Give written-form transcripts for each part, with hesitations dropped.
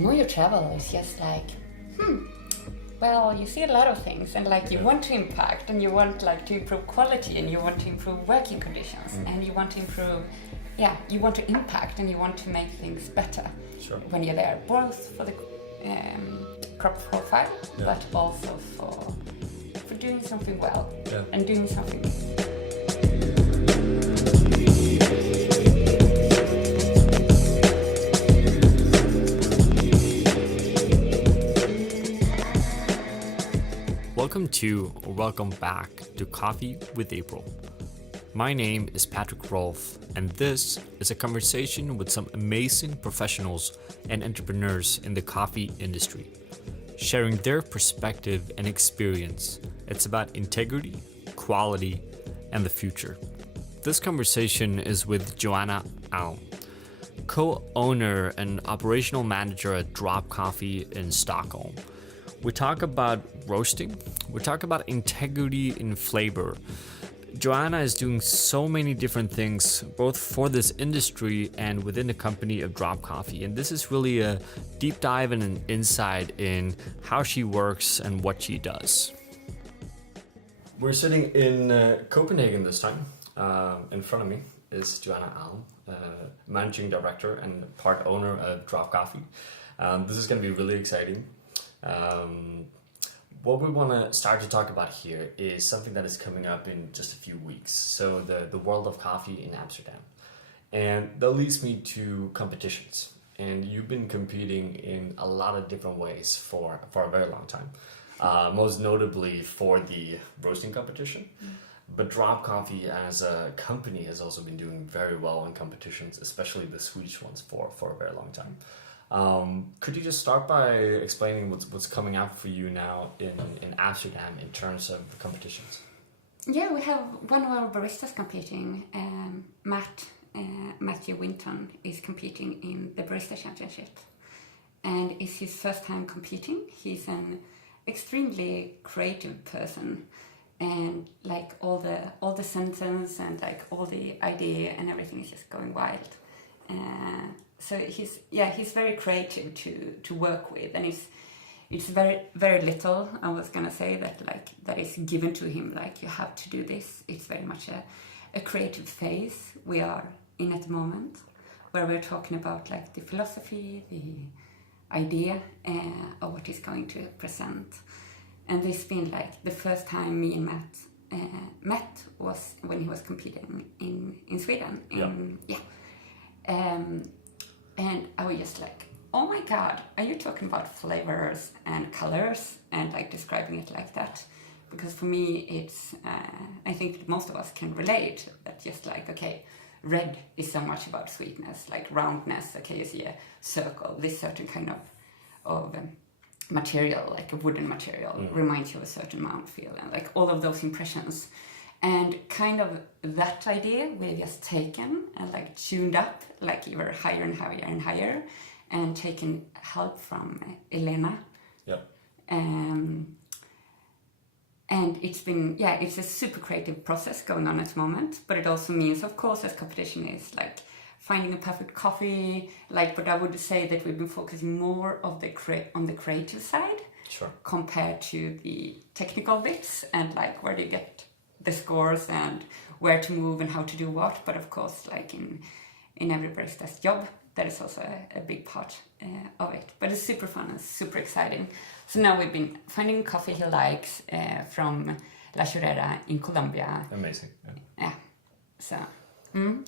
more you travel, it's just like, well, you see a lot of things, and like you want to impact, and you want like to improve quality, and you want to improve working conditions, and you want to improve, you want to impact, and you want to make things better when you're there, both for the crop profile, but also for doing something well and doing something. Welcome to or welcome back to Coffee with April. My name is Patrick Rolfe, and this is a conversation with some amazing professionals and entrepreneurs in the coffee industry, sharing their perspective and experience. It's about integrity, quality, and the future. This conversation is with Joanna Alm, co-owner and operational manager at Drop Coffee in Stockholm. We talk about roasting, we talk about integrity in flavor. Joanna is doing so many different things, both for this industry and within the company of Drop Coffee. And this is really a deep dive and an insight in how she works and what she does. We're sitting in Copenhagen this time. In front of me is Joanna Alm, managing director and part owner of Drop Coffee. This is going to be really exciting. What we want to start to talk about here is something that is coming up in just a few weeks. So the World of Coffee in Amsterdam. And that leads me to competitions. And you've been competing in a lot of different ways for a very long time. Most notably for the roasting competition. But Drop Coffee as a company has also been doing very well in competitions, especially the Swedish ones for a very long time. Could you just start by explaining what's coming up for you now in Amsterdam in terms of competitions? Yeah, we have one of our baristas competing. Matthew Winton is competing in the Barista Championship, and it's his first time competing. He's an extremely creative person, and like all the sentence and like all the idea and everything is just going wild. So he's very creative to work with, and it's very, very little. I was gonna say that is given to him, like you have to do this. It's very much a creative phase we are in at the moment, where we're talking about like the philosophy, the idea of what he's going to present. And this been like the first time me and Matt met was when he was competing in Sweden. And I was just like, oh my God, are you talking about flavors and colors and like describing it like that? Because for me, it's, I think most of us can relate that just like, okay, red is so much about sweetness, like roundness. Okay, you see a circle, this certain kind of material, like a wooden material, reminds you of a certain mouthfeel, and like all of those impressions. And kind of that idea we've just taken and like tuned up, like even higher and higher and higher, and taken help from Elena. Yep. And it's been, it's a super creative process going on at the moment, but it also means, of course, as competition is like finding a perfect coffee, like, but I would say that we've been focusing more of on the creative side compared to the technical bits and like where do you get the scores and where to move and how to do what. But of course, like in every barista's job, that is also a big part of it. But it's super fun and super exciting. So now we've been finding coffee he likes from La Chorrera in Colombia. Amazing. Yeah. So.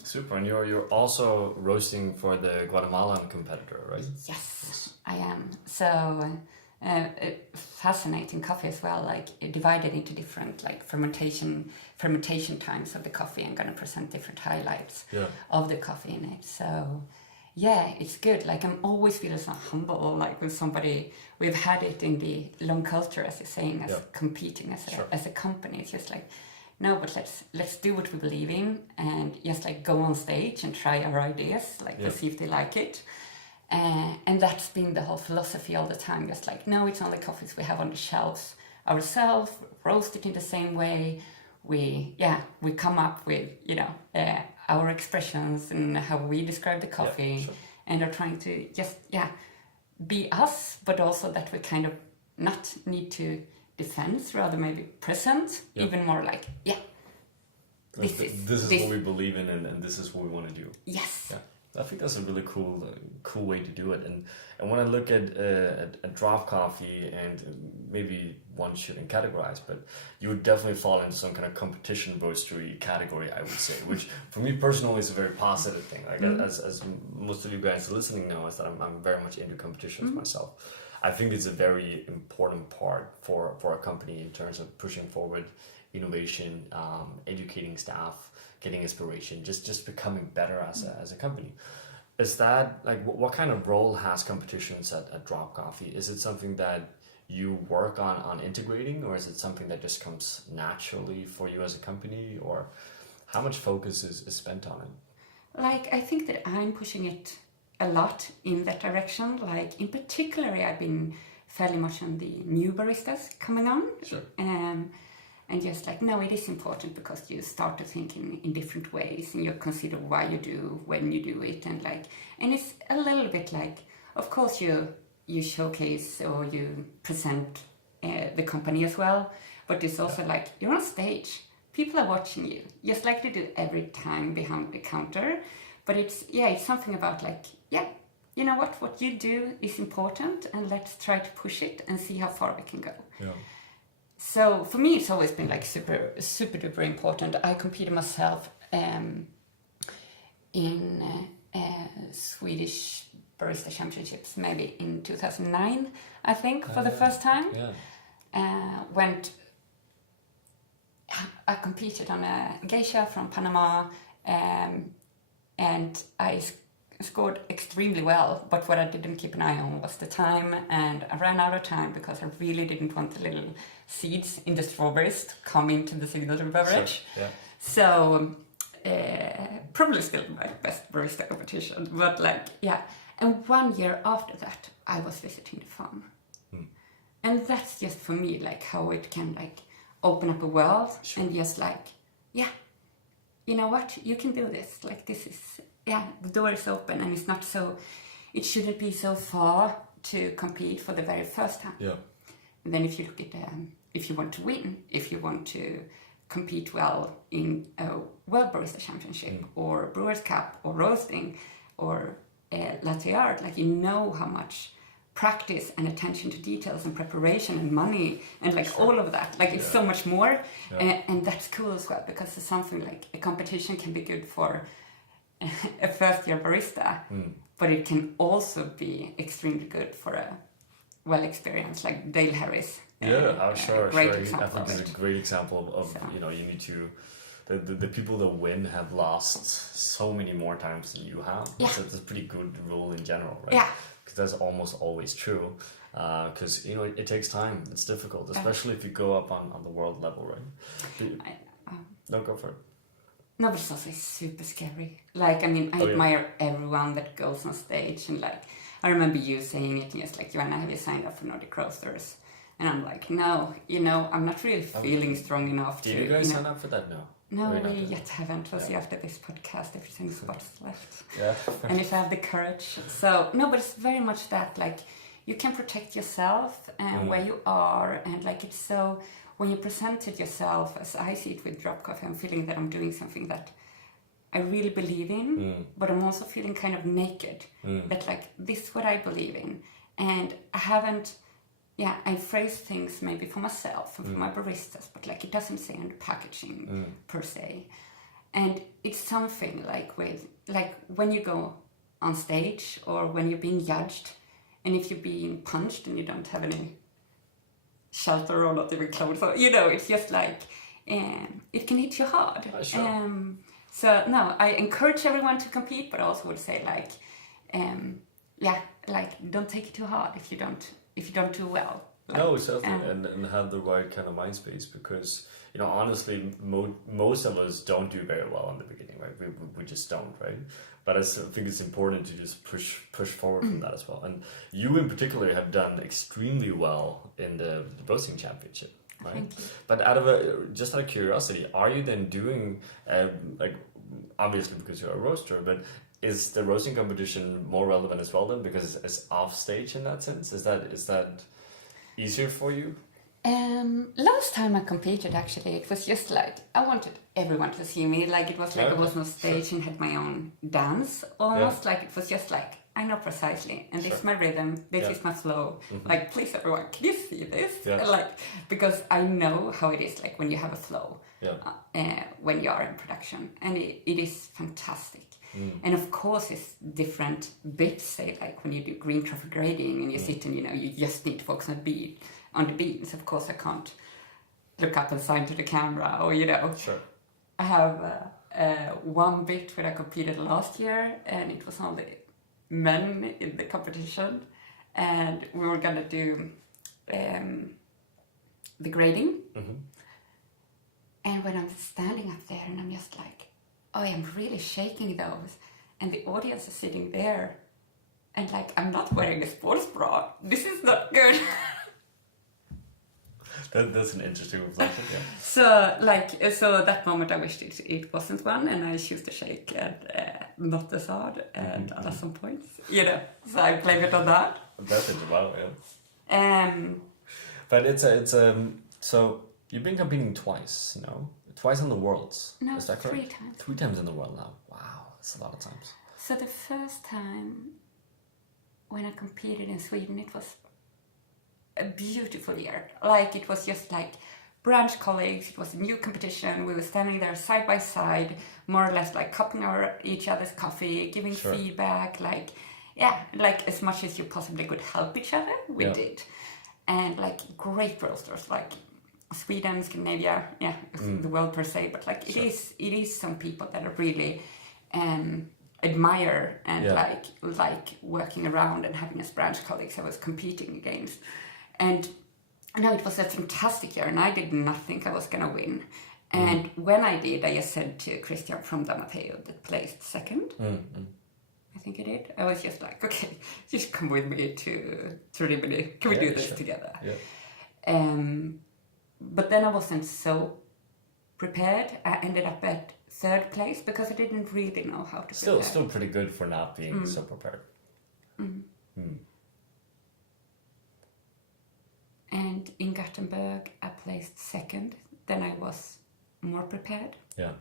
Super. And you're also roasting for the Guatemalan competitor, right? Yes, I am. So fascinating coffee as well, like divided into different like fermentation times of the coffee. I'm gonna present different highlights of the coffee in it. So it's good. Like I'm always feeling so humble, like with somebody, we've had it in the long culture, as you're saying, as competing as a company. It's just like, no, but let's do what we believe in and just like go on stage and try our ideas, like to see if they like it. And that's been the whole philosophy all the time. Just like, no, it's only coffees we have on the shelves ourselves, roast it in the same way. We come up with, our expressions and how we describe the coffee, and are trying to just, be us, but also that we kind of not need to defend, rather maybe present, even more like, this is what we believe in, and this is what we want to do. Yes. Yeah. I think that's a really cool way to do it. And when I look at draft coffee, and maybe one shouldn't categorize, but you would definitely fall into some kind of competition roastery category, I would say, which for me personally is a very positive thing. Like as most of you guys listening know, is that I'm very much into competitions myself. I think it's a very important part for a company in terms of pushing forward innovation, educating staff, getting inspiration, just becoming better as a company. Is that like what kind of role has competitions at Drop Coffee? Is it something that you work on integrating, or is it something that just comes naturally for you as a company, or how much focus is spent on it? Like, I think that I'm pushing it a lot in that direction. Like, in particular, I've been fairly much on the new baristas coming on. Sure. And just like, no, it is important because you start to think in different ways, and you consider why you do, when you do it, and it's a little bit like, of course you showcase or you present the company as well, but it's also like you're on stage, people are watching you, just like they do every time behind the counter. But it's something about like, you know what you do is important, and let's try to push it and see how far we can go. Yeah. So for me, it's always been like super, super duper important. I competed myself in Swedish barista championships, maybe in 2009, I think, for the first time. Yeah. I competed on a geisha from Panama, and I scored extremely well, but what I didn't keep an eye on was the time, and I ran out of time because I really didn't want the little seeds in the strawberries to come into the signature beverage. Sure. Yeah. So probably still my best barista competition, but and 1 year after that I was visiting the farm. And that's just for me like how it can like open up a world. Sure. And just like, you know what, you can do this, like this is, the door is open, and it's not so, it shouldn't be so far to compete for the very first time. Yeah. And then if you look at, if you want to win, if you want to compete well in a World Barista Championship or Brewers Cup or roasting or latte art, like you know how much practice and attention to details and preparation and money and like all of that, like it's so much more. And that's cool as well, because it's something like a competition can be good for a first year barista, but it can also be extremely good for a well experienced like Dale Harris. Sure. Example. I think it's a great example of you need to, the people that win have lost so many more times than you have. So it's a pretty good rule in general, right? Yeah. Because that's almost always true. Because it takes time. It's difficult, especially if you go up on the world level, right? No, go for it. No, but it's also super scary. Like, I mean, I admire everyone that goes on stage, and like, I remember you saying it, and just like, Joanna, have you signed up for Nordic Roasters? And I'm like, no, I'm not really feeling strong enough to. Did you guys sign up for that? No. No, we yet haven't. We'll see after this podcast if there's any spots left. Yeah. And if I have the courage. So, no, but it's very much that, like, you can protect yourself and where you are, and like, it's so, when you present it yourself, as I see it with Drop Coffee, I'm feeling that I'm doing something that I really believe in, but I'm also feeling kind of naked. That like, this is what I believe in. And I haven't, I phrase things maybe for myself and for my baristas, but like it doesn't say on the packaging per se. And it's something like when you go on stage or when you're being judged, and if you're being punched and you don't have any shelter or not even clothes, or, it's just like, it can hit you hard. Sure. So no, I encourage everyone to compete, but I also would say like, don't take it too hard if you don't do well. No, certainly, and have the right kind of mind space, because honestly, most of us don't do very well in the beginning, right? We just don't, right? But I think it's important to just push forward from that as well. And you in particular have done extremely well in the roasting championship, right? Thank you. But out of curiosity, are you then doing like, obviously because you're a roaster, but is the roasting competition more relevant as well then, because it's off stage in that sense? Is that easier for you? Last time I competed, actually, it was just like I wanted everyone to see me. Like it was like I was on stage and had my own dance, almost like it was just like I know precisely, and this is my rhythm, this is my flow. Like, please, everyone, can you see this? Like, because I know how it is like when you have a flow, when you are in production, and it is fantastic. And of course, it's different bits. Say like when you do green traffic grading and you sit and you just need to focus on the beats. Of course, I can't look up and sign to the camera, or Sure. I have one bit where I competed last year, and it was only men in the competition, and we were gonna do the grading. And when I'm standing up there and I'm just like, I am really shaking those, and the audience is sitting there, and like I'm not wearing a sports bra. This is not good. That's an interesting reflection. Yeah. So that moment I wished it wasn't one, and I choose to shake and not as hard and at some points, So I blame it on that. That's it. Wow. Yeah. But it's so you've been competing twice, twice in the Worlds. No, is that correct? 3 times. 3 times in the world now. Wow, that's a lot of times. So the first time when I competed in Sweden, it was a beautiful year. Like it was just like branch colleagues. It was a new competition. We were standing there side by side, more or less like cupping each other's coffee, giving feedback, like as much as you possibly could help each other, we did. And like great roasters, like Sweden, Scandinavia, the world per se, but like it is some people that I really admire and like working around and having as branch colleagues I was competing against. And no, it was a fantastic year, and I did not think I was gonna win. And when I did, I just said to Christian from Damateo that placed second. I think I did. I was just like, okay, just come with me to Rimini. Can we do this together? Yeah. But then I wasn't so prepared. I ended up at 3rd place because I didn't really know how to prepare. Still pretty good for not being so prepared. And in Gothenburg, I placed 2nd. Then I was more prepared. Yeah.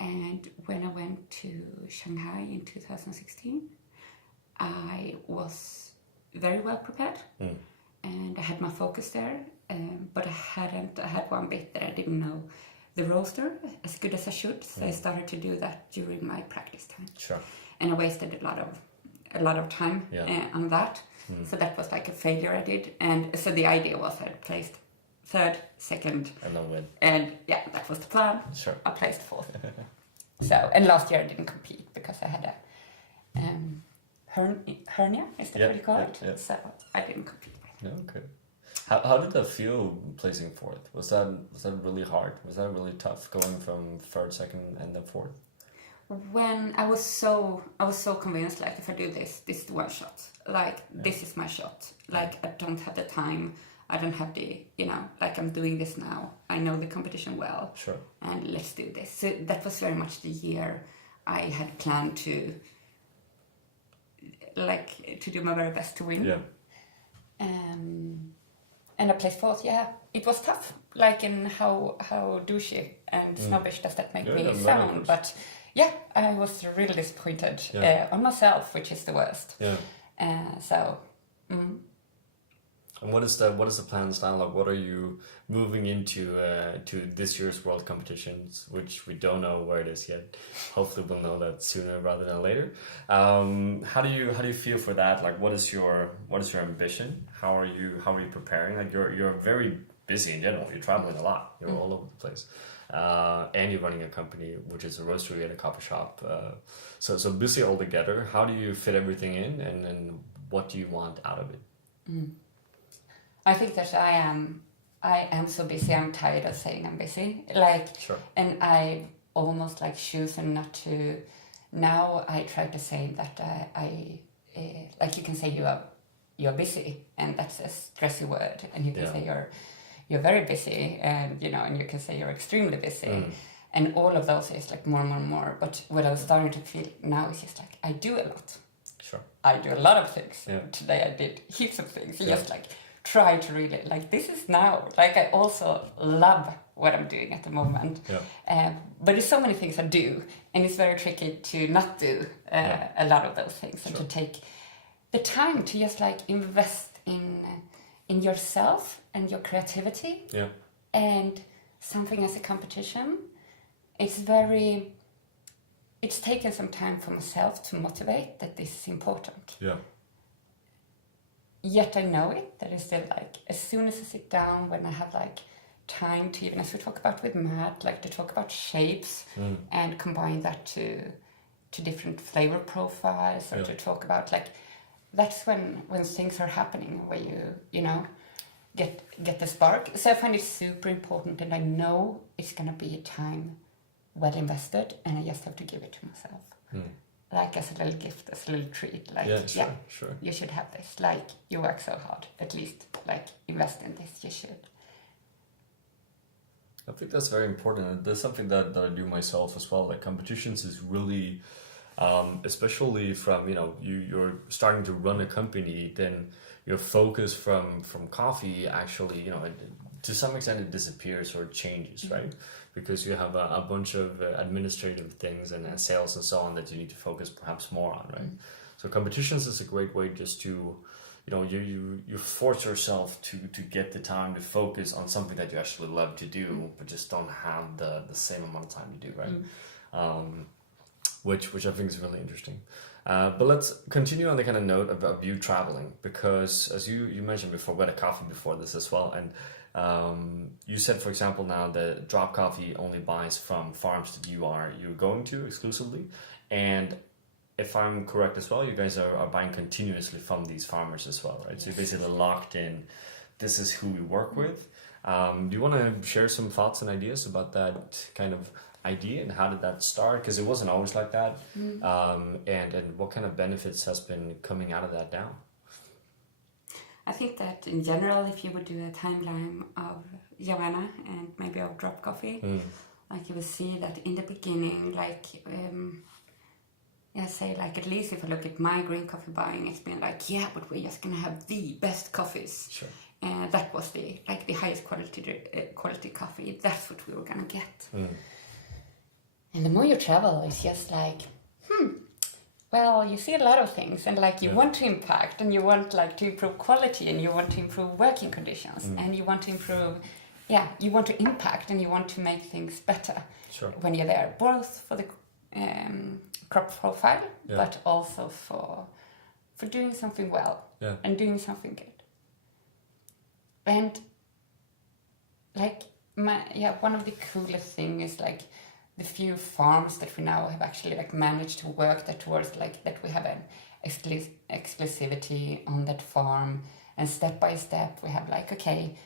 And when I went to Shanghai in 2016, I was very well prepared. And I had my focus there. But I had one bit that I didn't know the roaster as good as I should. So I started to do that during my practice time. Sure. And I wasted a lot of time on that. So that was like a failure I did. And so the idea was I placed 3rd, 2nd. And then win. And that was the plan. Sure. I placed 4th. And last year I didn't compete because I had a hernia, is that what you call it? So I didn't compete. Okay. How did that feel placing 4th? Was that really hard? Was that really tough going from 3rd, 2nd, and then 4th? When I was so convinced, like if I do this is the one shot. Like this is my shot. Like I don't have the time. I don't have the, like I'm doing this now. I know the competition well. Sure. And let's do this. So that was very much the year I had planned to do my very best to win. Yeah. And I placed 4th. Yeah, it was tough. Like in how douchey and snobbish does that make me sound? But yeah, I was really disappointed on myself, which is the worst. Yeah. And what is the plan now? Like, what are you moving into to this year's world competitions, which we don't know where it is yet. Hopefully, we'll know that sooner rather than later. How do you feel for that? Like, what is your ambition? How are you preparing? Like, you're very busy in general. You're traveling a lot. You're all over the place. And you're running a company, which is a roastery and a coffee shop. So busy all together. How do you fit everything in, and what do you want out of it? I think that I am so busy. I'm tired of saying I'm busy. Like, sure. And I almost choosing not to. Now I try to say that I like you can say you're busy, and that's a stressy word, and you can say you're very busy, and and you can say you're extremely busy. And all of those is like more and more and more. But what I was starting to feel now is just like, I do a lot. Sure. I do a lot of things. Yeah. Today I did heaps of things. Just like try to really, like this is now. Like I also love what I'm doing at the moment. Yeah. But there's so many things I do. And it's very tricky to not do a lot of those things. And to take the time to just like invest in yourself and your creativity. Yeah. And something as a competition. It's taken some time for myself to motivate that this is important. Yeah. Yet I know it, that is still like, as soon as I sit down, when I have like time to, even as we talk about with Matt, like to talk about shapes and combine that to different flavor profiles, or to talk about like, that's when things are happening, where you know, get the spark. So I find it super important, and I know it's gonna be a time well invested, and I just have to give it to myself. Like as a little gift, as a little treat. Like, sure. You should have this. Like, you work so hard. At least, like, invest in this. You should. I think that's very important. That's something that I do myself as well. Like competitions is really, especially from, you know, you're starting to run a company, then your focus from coffee actually, you know, to some extent it disappears or changes, right? Because you have a bunch of administrative things and sales and so on that you need to focus perhaps more on, right? So competitions is a great way just to, you know, you force yourself to get the time to focus on something that you actually love to do, but just don't have the same amount of time to do, right? Which I think is really interesting. But let's continue on the kind of note about you traveling, because as you mentioned before, we had a coffee before this as well, and you said, for example, now that Drop Coffee only buys from farms that you're going to exclusively, and if I'm correct as well, you guys are buying continuously from these farmers as well, right? So you're basically locked in. This is who we work with. Do you want to share some thoughts and ideas about that kind of idea, and how did that start? Because it wasn't always like that. And what kind of benefits has been coming out of that now? I think that in general, if you would do a timeline of Joanna and maybe of Drop Coffee, like you will see that in the beginning, like, say like, at least if I look at my green coffee buying, it's been like, but we're just gonna have the best coffees. Sure. And that was the highest quality coffee. That's what we were gonna get. And the more you travel, it's just like, well, you see a lot of things, and like you want to impact, and you want like to improve quality, and you want to improve working conditions, and you want to improve, you want to impact, and you want to make things better. Sure. When you're there, both for the crop profile, but also for doing something well and doing something good. And like one of the coolest things is like the few farms that we now have actually like managed to work that towards, like that we have an exclusivity on that farm, and step by step we have like, okay,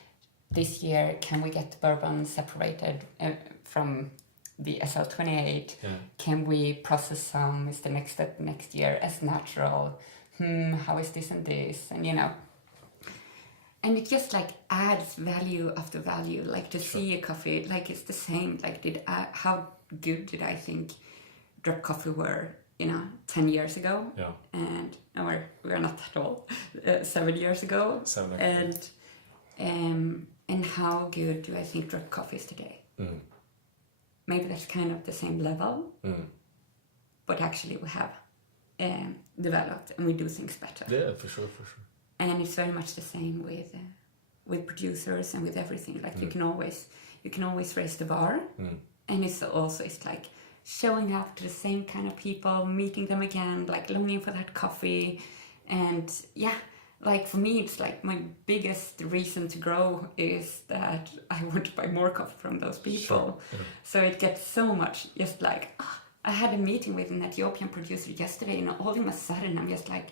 this year can we get the bourbon separated from the SL28? Can we process some? Is the next step next year as natural? How is this and this? And you know, and it just like adds value after value, like to see a coffee, like it's the same, like how good did I think Drop Coffee were, 10 years ago? And we're not at all, 7 years ago. And how good do I think Drop Coffee is today? Maybe that's kind of the same level, but actually we have developed and we do things better. Yeah, for sure. And it's very much the same with producers and with everything. Like you can always raise the bar, and it's like showing up to the same kind of people, meeting them again, like longing for that coffee, and like for me, it's like my biggest reason to grow is that I want to buy more coffee from those people. Sure. So it gets so much, just like, I had a meeting with an Ethiopian producer yesterday, and all of a sudden I'm just like,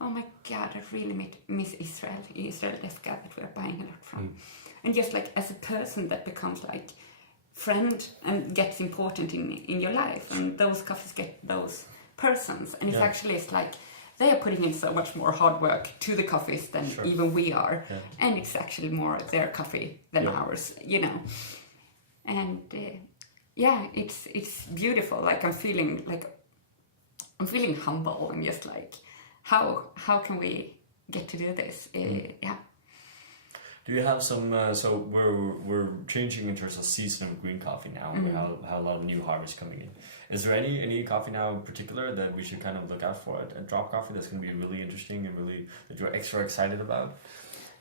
oh my God, I really miss Israel Defka that we're buying a lot from. And just like as a person that becomes like friend and gets important in your life, and those coffees get those persons. And it's actually, it's like, they are putting in so much more hard work to the coffees than even we are. And it's actually more their coffee than ours, And yeah, it's beautiful. Like I'm feeling humble and just like, how can we get to do this? Yeah. Do you have some? So we're changing in terms of season of green coffee now. We have a lot of new harvests coming in. Is there any coffee now in particular that we should kind of look out for at Drop Coffee that's going to be really interesting and really that you're extra excited about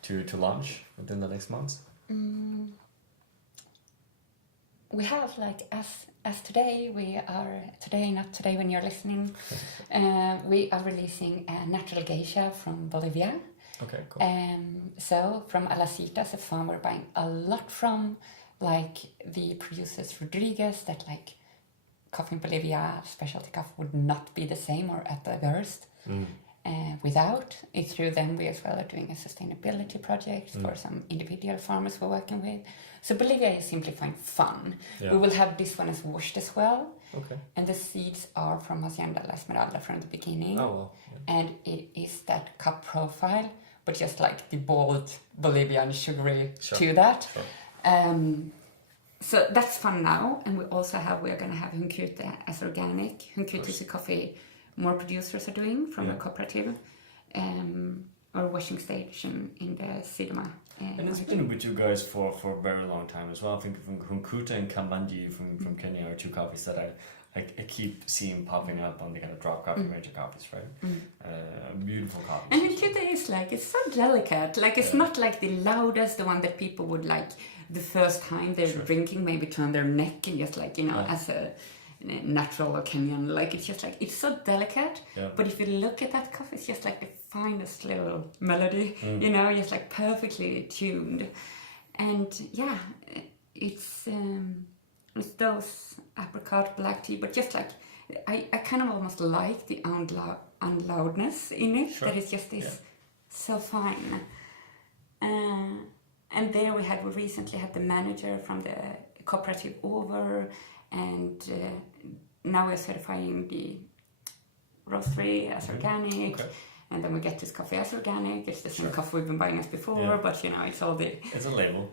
to launch within the next months? We have like as today not today when you're listening, we are releasing a natural geisha from Bolivia. Okay, cool. So from Alacitas, a farm we're buying a lot from, like the producers Rodriguez, that like coffee in Bolivia, specialty coffee would not be the same or at the worst without. It's through them we as well are doing a sustainability project for some individual farmers we're working with. So Bolivia is simplifying fun. Yeah. We will have this one as washed as well. Okay. And the seeds are from Hacienda La Esmeralda from the beginning. Oh, well. Yeah. And it is that cup profile, but just like the bold Bolivian sugary to that. Sure. So that's fun now. And we're going to have Hunkute as organic. Hunkute is a coffee more producers are doing from a cooperative or washing station in the Sidoma. And it's been with you guys for a very long time as well. I think Hunkute and Kambanji from Kenya are two coffees that I keep seeing popping up on the kind of Drop Coffee range of coffees, right? Beautiful coffees. And Hunkute is like, it's so delicate. Like it's not like the loudest, the one that people would like the first time they're drinking, maybe turn their neck and just like, as a natural or Kenyan, like it's just like, it's so delicate. Yeah. But if you look at that coffee, it's just like the finest little melody, just like perfectly tuned. And yeah, it's those apricot black tea, but just like I kind of almost like the unloudness in it, that it's just this so fine. And there we recently had the manager from the cooperative over, and now we're certifying the Roastery as organic. Okay. And then we get this coffee as organic. It's the same coffee we've been buying as before, but it's all the... It's a label.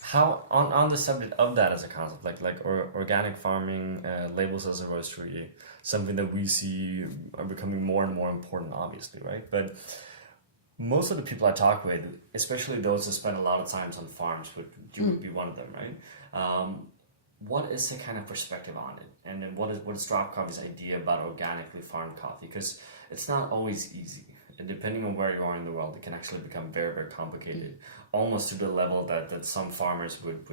How, on the subject of that as a concept, like organic farming, labels as a roastery, something that we see are becoming more and more important, obviously, right? But most of the people I talk with, especially those that spend a lot of time on farms, you would be one of them, right? What is the kind of perspective on it? And then what is Drop Coffee's idea about organically farmed coffee? Because it's not always easy. And depending on where you are in the world, it can actually become very, very complicated, almost to the level that some farmers would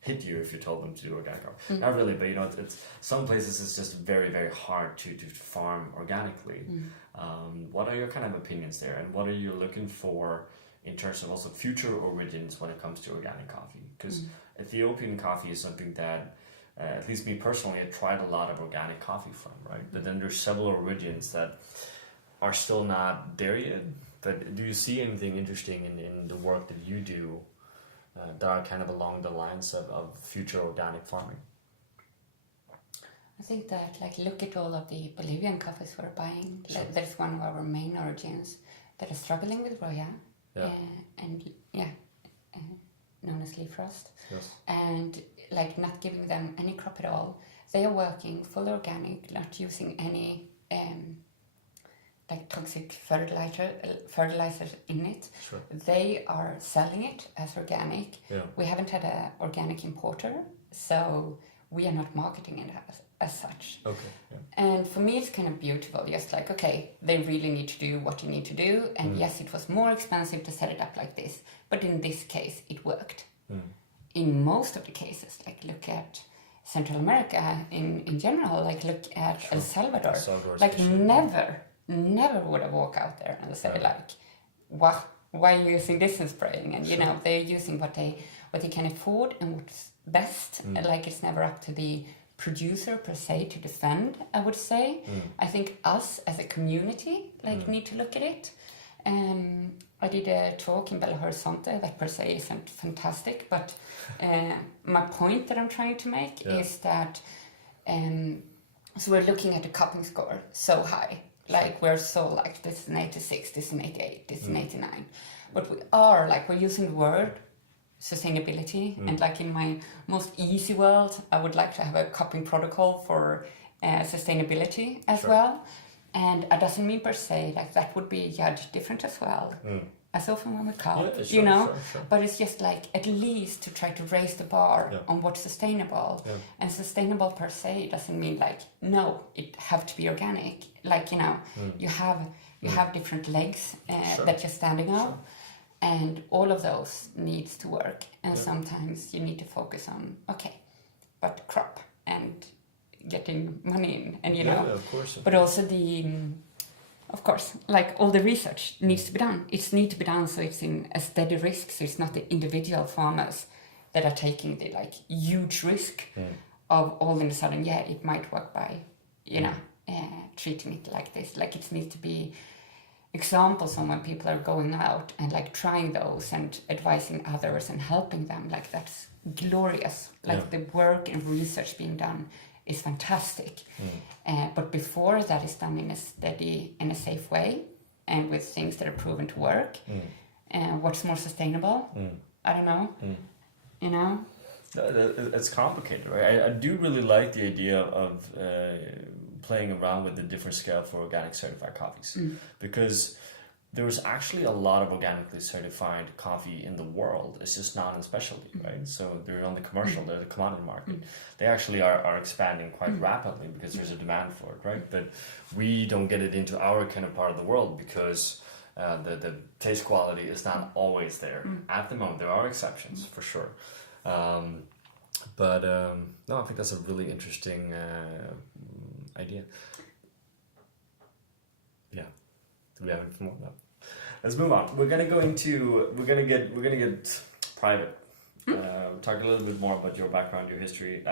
hit you if you told them to do organic coffee. Not really, but it's some places it's just very, very hard to farm organically. What are your kind of opinions there, and what are you looking for in terms of also future origins when it comes to organic coffee? Because Ethiopian coffee is something that, at least me personally, I tried a lot of organic coffee from, right? But then there's several origins that are still not there yet. But do you see anything interesting in the work that you do that are kind of along the lines of future organic farming? I think that, look at all of the Bolivian coffees we're buying. Sure. There's one of our main origins that are struggling with Roya, known as leaf rust, and not giving them any crop at all. They are working full organic, not using any toxic fertilizers in it. Sure. They are selling it as organic. Yeah. We haven't had an organic importer, so we are not marketing it as such. Okay. Yeah. And for me, it's kind of beautiful. Just okay, they really need to do what you need to do. And yes, it was more expensive to set it up like this, but in this case, it worked. In most of the cases, look at Central America in general, look at El Salvador. Never would have walked out there and say why are you using this in spraying? And they're using what they can afford and what's best. It's never up to the producer per se to defend, I would say. I think us as a community need to look at it. I did a talk in Belo Horizonte that per se isn't fantastic, but my point that I'm trying to make is that so we're looking at the cupping score so high. We're so this is an 86, this is an 88, this is an 89. But we are we're using the word sustainability. And like in my most easy world, I would like to have a cupping protocol for sustainability as well. And it doesn't mean per se like that would be judged different as well. As often when we cup, sure, you know, sure. but it's just like at least to try to raise the bar on what's sustainable. And sustainable per se doesn't mean like, no, it have to be organic. Like, you know, you have different legs that you're standing on, and all of those needs to work. And sometimes you need to focus on, okay, but crop and getting money in, and you know, of course. but also of course, like all the research needs to be done. It needs to be done so it's in a steady risk, so it's not the individual farmers that are taking the like huge risk of all of a sudden, it might work by, you know, treating it like this. Like it needs to be examples on when people are going out and like trying those and advising others and helping them. Like that's glorious. Like the work and research being done is fantastic. But before that is done in a steady and a safe way and with things that are proven to work, what's more sustainable? I don't know. You know? It's complicated, right? I do really like the idea of playing around with the different scale for organic certified coffees, because there's actually a lot of organically certified coffee in the world. It's just not in specialty, right? So they're on the commercial, they're the commodity market. They actually are expanding quite rapidly because there's a demand for it, right? But we don't get it into our kind of part of the world because the taste quality is not always there. At the moment, there are exceptions for sure. But no, I think that's a really interesting idea. Yeah. Do we have anything more? No. Let's move on. We're gonna get private. Talk a little bit more about your background, your history.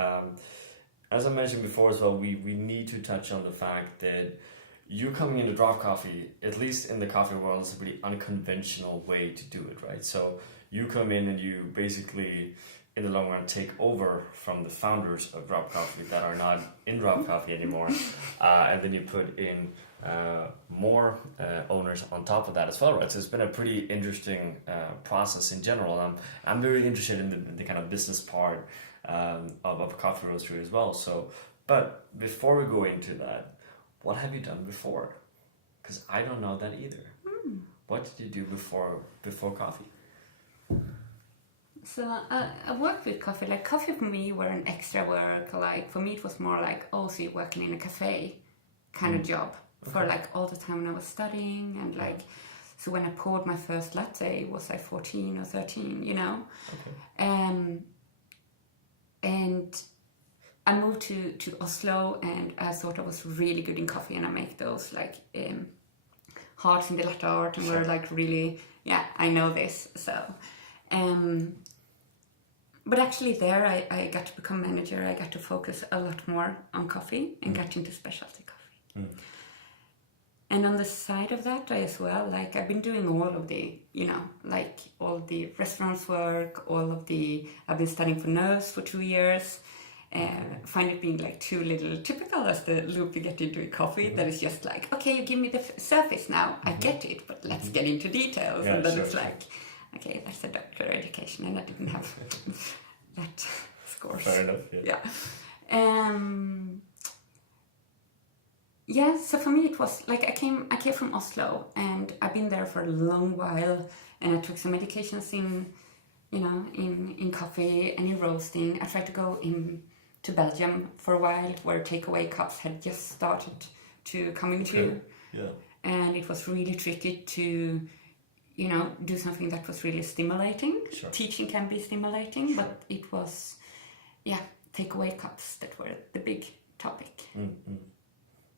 As I mentioned before as well, we need to touch on the fact that you coming into drop coffee, at least in the coffee world, is a pretty unconventional way to do it, right? So you come in and you basically, in the long run, take over from the founders of drop coffee that are not in drop coffee anymore, and then you put in more owners on top of that as well, right? So it's been a pretty interesting process in general. I'm very interested in the kind of business part of a coffee roastery as well. So, but before we go into that, what have you done before? Because I don't know that either. What did you do before coffee? So I worked with coffee. Like coffee for me were an extra work. Like for me it was more like, oh, so you're working in a cafe kind of job for like all the time when I was studying. And like, so when I poured my first latte, was I 14 or 13, you know? And I moved to Oslo, and I thought I was really good in coffee, and I make those like hearts in the latte art, and we're like really, I know this. So, but actually there I got to become manager. I got to focus a lot more on coffee and got into specialty coffee. And on the side of that, I as well, like I've been doing all of the, you know, like all the restaurants work, I've been studying for nurse for 2 years. Find it being like too little typical as the loop you get into coffee, that is just like, okay, you give me the surface now, I get it, but let's get into details. And then it's like, okay, that's a doctor education, and I didn't have that score. Fair enough, so for me it was like I came from Oslo, and I've been there for a long while, and I took some educations in coffee and in roasting. I tried to go to Belgium for a while, where takeaway cups had just started to come into. And it was really tricky to, you know, do something that was really stimulating. Teaching can be stimulating, but it was, takeaway cups that were the big topic.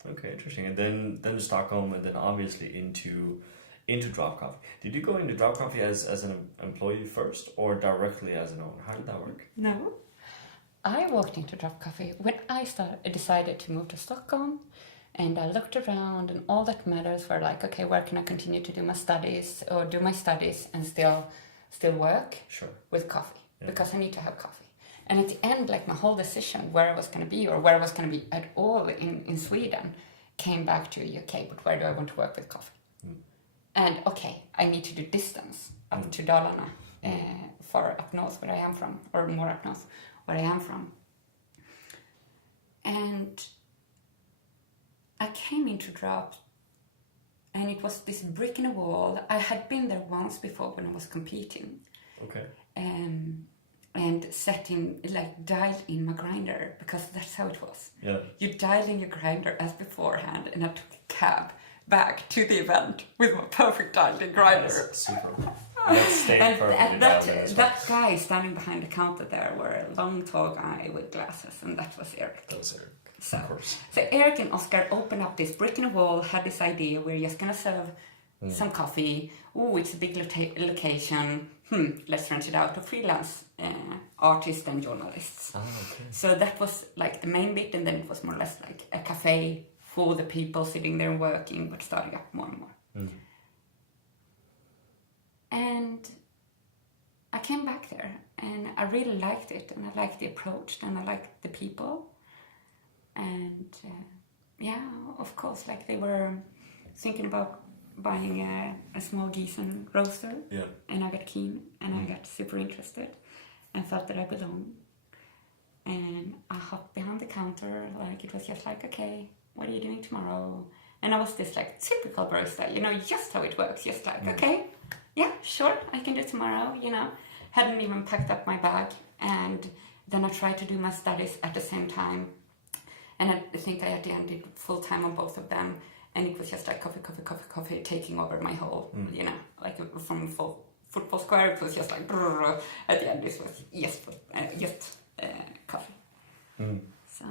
Okay, interesting. And then Stockholm, and then obviously into drop coffee. Did you go into drop coffee as an employee first, or directly as an owner? How did that work? No, I walked into drop coffee when I decided to move to Stockholm, and I looked around, and all that matters were like, okay, where can I continue to do my studies and still work with coffee, because I need to have coffee. And at the end, like my whole decision where I was going to be, or where I was going to be at all in Sweden, came back to, okay, but where do I want to work with coffee? And okay, I need to do distance up to Dalarna far up north where I am from, or more up north where I am from. And I came into Drop, and it was this brick in a wall. I had been there once before when I was competing. Okay. And setting, like, dialed in my grinder, because that's how it was. Yeah. You dialed in your grinder as beforehand, and I took a cab back to the event with my perfect dialed in grinder. That's super. That stayed perfectly dialed in as well. That guy standing behind the counter there were a long, tall guy with glasses, and that was Eric. That was Eric. So, of course. So Eric and Oscar opened up this brick in a wall, had this idea, we're just gonna serve some coffee. Oh, it's a big location. Let's rent it out to freelance artists and journalists. Oh, okay. So that was like the main bit, and then it was more or less like a cafe for the people sitting there working, but starting up more and more. And I came back there, and I really liked it, and I liked the approach, and I liked the people. And of course, like they were thinking about buying a small Gießen roaster. Yeah. And I got keen, and I got super interested, and felt that I belonged. And I hopped behind the counter, like it was just like, okay, what are you doing tomorrow? And I was this like typical barista, just how it works, just like, okay, yeah, sure, I can do tomorrow, Hadn't even packed up my bag, and then I tried to do my studies at the same time. And I think I at the end did full time on both of them, and it was just like coffee, taking over my whole, like from full football square. It was just like brrr, at the end. This was just coffee. So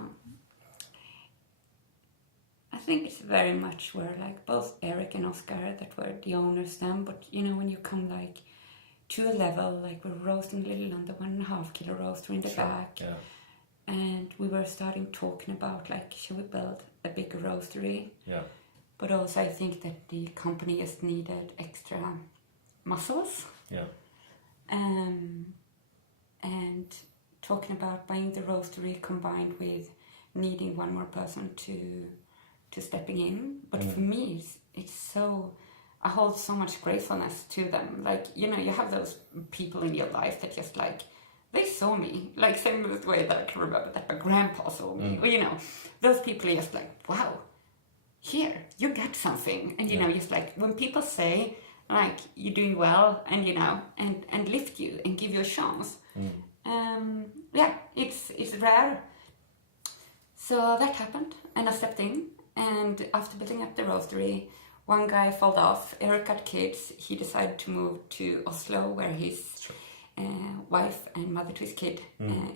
I think it's very much where like both Eric and Oscar that were the owners then, but when you come like to a level like we're roasting little on the 1.5 kilo roaster in the back. Yeah. And we were starting talking about like, should we build a bigger roastery? Yeah. But also I think that the company just needed extra muscles. Yeah. And talking about buying the roastery combined with needing one more person to stepping in. But for me, it's so, I hold so much gratefulness to them. Like, you have those people in your life that just like, they saw me, like same the way that I can remember that my grandpa saw me. Or, those people are just like, wow, here, you get something. And, just like, when people say, like, you're doing well, and, and lift you and give you a chance, it's rare. So that happened, and I stepped in, and after building up the roastery, one guy fell off, Eric got kids, he decided to move to Oslo, where his wife and mother to his kid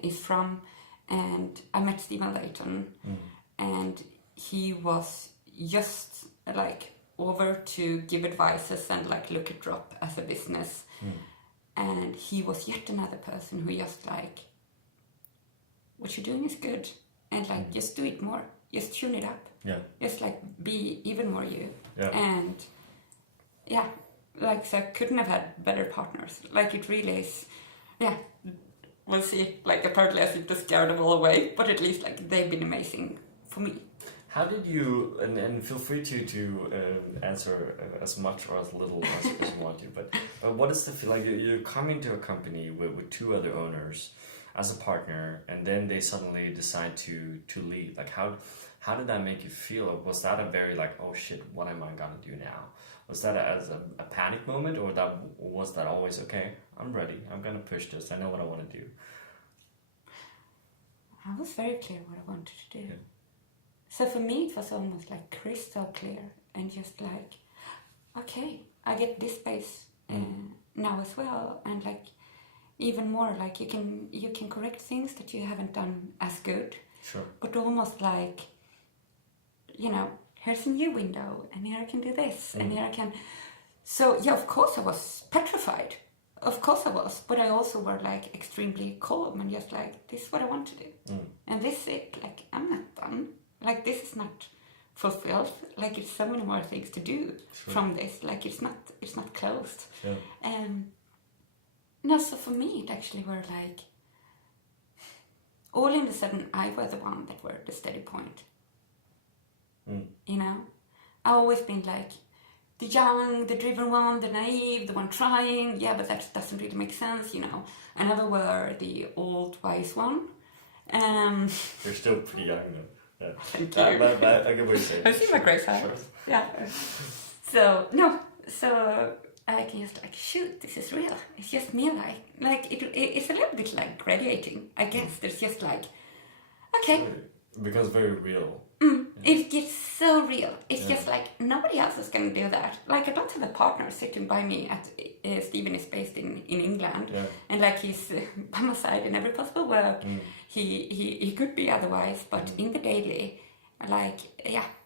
is from, and I met Stephen Layton, and he was just like over to give advices and like look at Drop as a business, and he was yet another person who just like, what you're doing is good, and like just do it more, just tune it up, just like be even more you, and like, so I couldn't have had better partners. Like, it really is, we'll see. Like, apparently I seem to scare them all away, but at least, like, they've been amazing for me. How did you, and feel free to answer as much or as little as you want to, but what is the feel like? You're coming to a company with two other owners as a partner, and then they suddenly decide to leave. Like, how did that make you feel? Was that a very like, oh shit, what am I gonna do now? Was that as a panic moment, or was that always, okay, I'm ready, I'm gonna push this, I know what I want to do? I was very clear what I wanted to do. Yeah. So for me, it was almost like crystal clear, and just like, okay, I get this space now as well, and like even more, like you can correct things that you haven't done as good. Sure. But almost like, here's a new window, and here I can do this, and here I can. So yeah, of course I was petrified. Of course I was, but I also were like extremely calm and just like, this is what I want to do, and this is it. Like, I'm not done. Like, this is not fulfilled. Like, it's so many more things to do from this. Like, it's not closed. Sure. No, so for me, it actually were like, all in a sudden, I were the one that were the steady point. I've always been like, the young, the driven one, the naive, the one trying. Yeah, but that doesn't really make sense, you know. I never were the old wise one. You're still pretty young though. Yeah. Thank you. But I get what you're saying. I see my grace hair. Sure. Yeah. So I can just like, shoot, this is real. It's just me, like it's a little bit like graduating. I guess there's just like, okay. It becomes very real. It gets so real. It's just like nobody else is going to do that. Like I don't have a partner sitting by me at Stephen is based in England, and like he's by my side in every possible work. He could be otherwise, but in the daily, like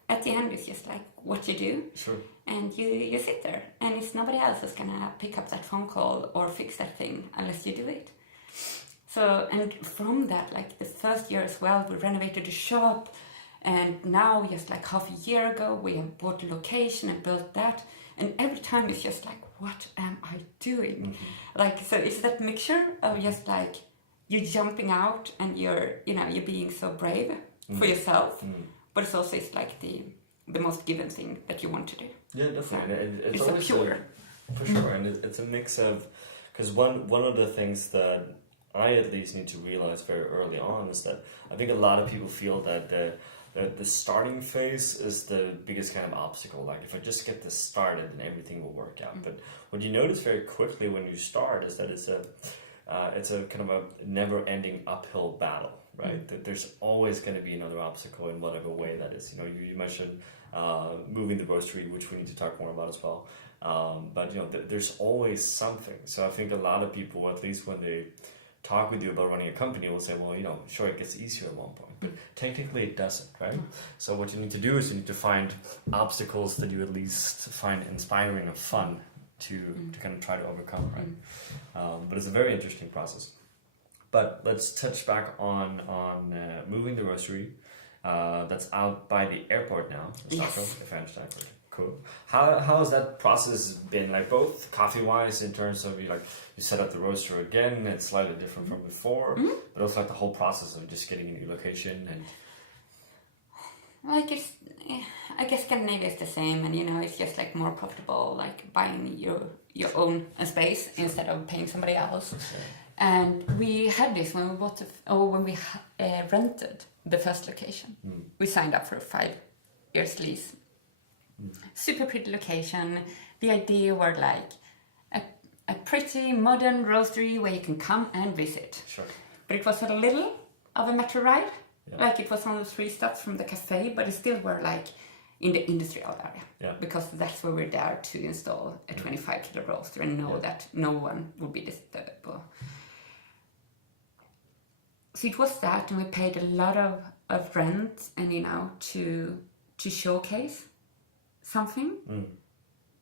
at the end it's just like what you do. Sure. And you sit there, and it's nobody else who's gonna pick up that phone call or fix that thing unless you do it. So, and from that, like the first year as well, we renovated the shop, and now just like half a year ago, we have bought a location and built that, and every time it's just like, what am I doing? Like, so it's that mixture of just like, you're jumping out and you're being so brave for yourself, but it's like the most given thing that you want to do. Yeah, definitely. So it's always pure. For sure, and it's a mix of, because one of the things that I at least need to realize very early on is that I think a lot of people feel that the starting phase is the biggest kind of obstacle. Like if I just get this started, then everything will work out. But what you notice very quickly when you start is that it's a kind of a never-ending uphill battle, right? That there's always going to be another obstacle in whatever way that is. You know, you mentioned moving the roastery, which we need to talk more about as well. But you know, there's always something. So I think a lot of people, at least when they talk with you about running a company, will say, well, you know, sure, it gets easier at one point, but technically it doesn't, right? So what you need to do is you need to find obstacles that you at least find inspiring and fun to kind of try to overcome, right? But it's a very interesting process. But let's touch back on moving the roastery. That's out by the airport now, in Stockholm, if I understand correctly. Cool. How has that process been, like both coffee-wise in terms of you set up the roaster again, it's slightly different from before, but also like the whole process of just getting a new location and. Like I guess Scandinavia is the same, and you know it's just like more profitable, like buying your own space instead of paying somebody else. Okay. And we had this when we bought when we rented the first location. We signed up for a 5 years lease. Super pretty location. The idea were like a pretty modern roastery where you can come and visit. Sure. But it was a little of a metro ride. Yeah. Like it was only 3 stops from the cafe, but it still were like in the industrial area. Yeah. Because that's where we're there to install a 25 kilo roaster and know that no one would be disturbed. So it was that, and we paid a lot of rent and you know to showcase something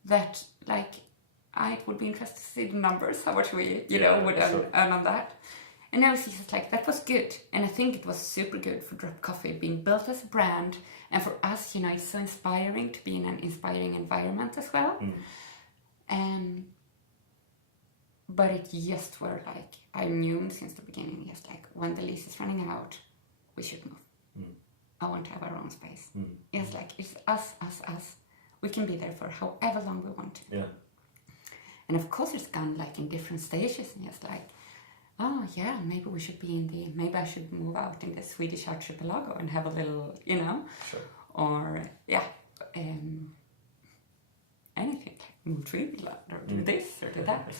that like I would be interested to see the numbers, how much we would earn on that. And I was just like, that was good. And I think it was super good for Drop Coffee being built as a brand, and for us, you know, it's so inspiring to be in an inspiring environment as well. But it just were like, I knew since the beginning, just like when the lease is running out, we should move. I want to have our own space. It's like, it's us. We can be there for however long we want to. Yeah. And of course it's gone like in different stages, and just like, oh yeah, maybe we should be maybe I should move out in the Swedish archipelago and have a little, you know, sure. Or anything, like move to England or do this or do that.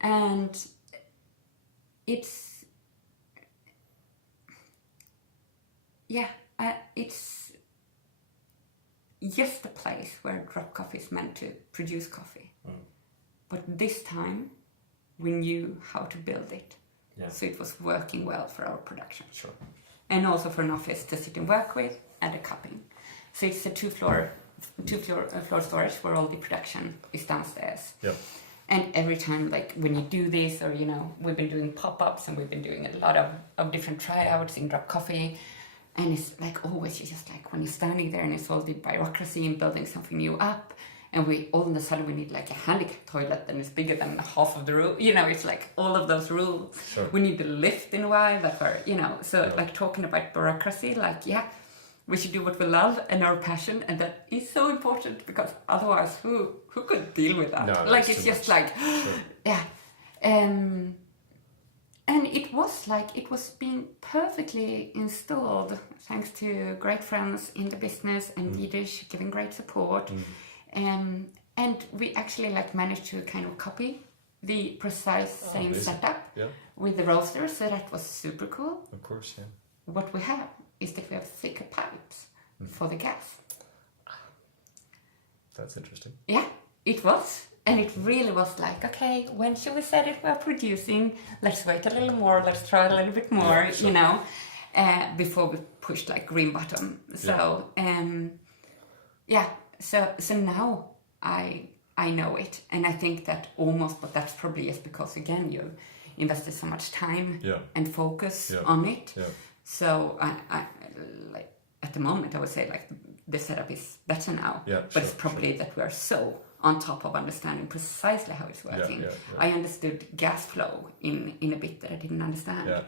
And it's just a place where Drop Coffee is meant to produce coffee. But this time we knew how to build it. Yeah. So it was working well for our production. Sure. And also for an office to sit and work with and a cupping. So it's a two floor storage where all the production is downstairs. Yep. And every time, like when you do this, or you know, we've been doing pop-ups and we've been doing a lot of different tryouts in Drop Coffee, and it's like always you're just like when you're standing there and it's all the bureaucracy and building something new up, and we all of a sudden we need like a handicap toilet and it's bigger than half of the room. You know, it's like all of those rules. Sure. We need the lift in a while, that were, you know, so like talking about bureaucracy, like We should do what we love and our passion, and that is so important because otherwise, who could deal with that? No, like it's just like, sure. yeah. And it was being perfectly installed thanks to great friends in the business and leaders giving great support. And we actually like managed to kind of copy the precise same setup with the roaster, so that was super cool. Of course, yeah. What we have is that we have thicker pipes for the gas. That's interesting. Yeah, it was. And it really was like, okay, when should we say that we're producing? Let's wait a little more, let's try a little bit more, sure. you know, before we pushed like green bottom. So, so now I know it. And I think that but that's probably just because, again, you've invested so much time and focus on it. Yeah. So I like at the moment, I would say like the setup is better now, but it's probably that we are so on top of understanding precisely how it's working. I understood gas flow in a bit that I didn't understand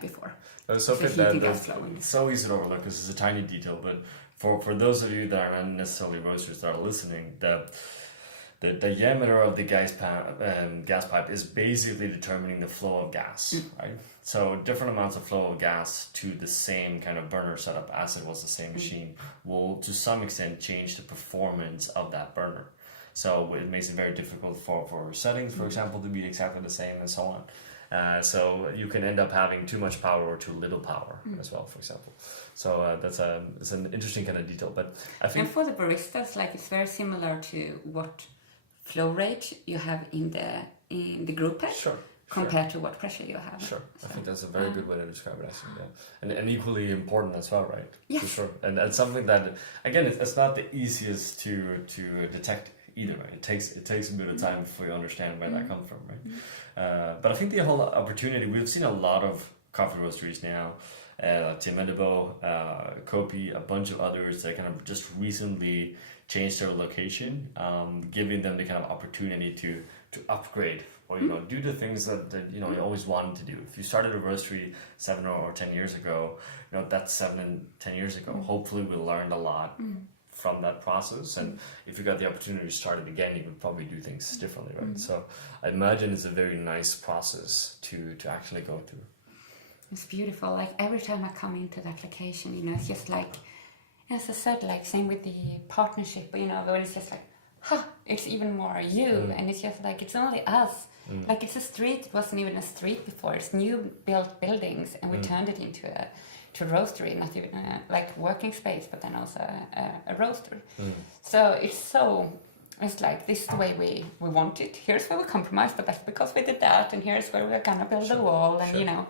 before. So it's so easy to overlook because it's a tiny detail, but for those of you that are not necessarily roasters that are listening, the diameter of the gas pipe is basically determining the flow of gas, right? So different amounts of flow of gas to the same kind of burner setup as it was the same machine will to some extent change the performance of that burner. So it makes it very difficult for settings, for example, to be exactly the same and so on. So you can end up having too much power or too little power as well, for example. So it's an interesting kind of detail. But I think, and for the baristas, like it's very similar to what flow rate you have in the group head compared to what pressure you have. Sure, so, I think that's a very good way to describe it. I think, and equally important as well, right? Yes. For sure. And that's something that, again, it's not the easiest to detect either, right? It takes a bit of time before you understand where that comes from, right? But I think the whole opportunity, we've seen a lot of coffee roasteries now, Tim Edebo, Kopi, a bunch of others that kind of just recently changed their location, giving them the kind of opportunity to upgrade or do the things that you always wanted to do. If you started a roastery 7 or 10 years ago, that's 7 and 10 years ago. Hopefully we learned a lot from that process, and if you got the opportunity to start it again, you would probably do things differently, right? So I imagine it's a very nice process to actually go through. It's beautiful. Like every time I come into that location, it's just like, as I said, like same with the partnership, when it's just like, it's even more you, and it's just like, it's only us. Like it's a street, it wasn't even a street before, it's new built buildings, and we turned it into a roastery, not even like working space, but then also a roaster. So it's like, this is the way we want it. Here's where we compromised, but that's because we did that, and here's where we're gonna build a wall, and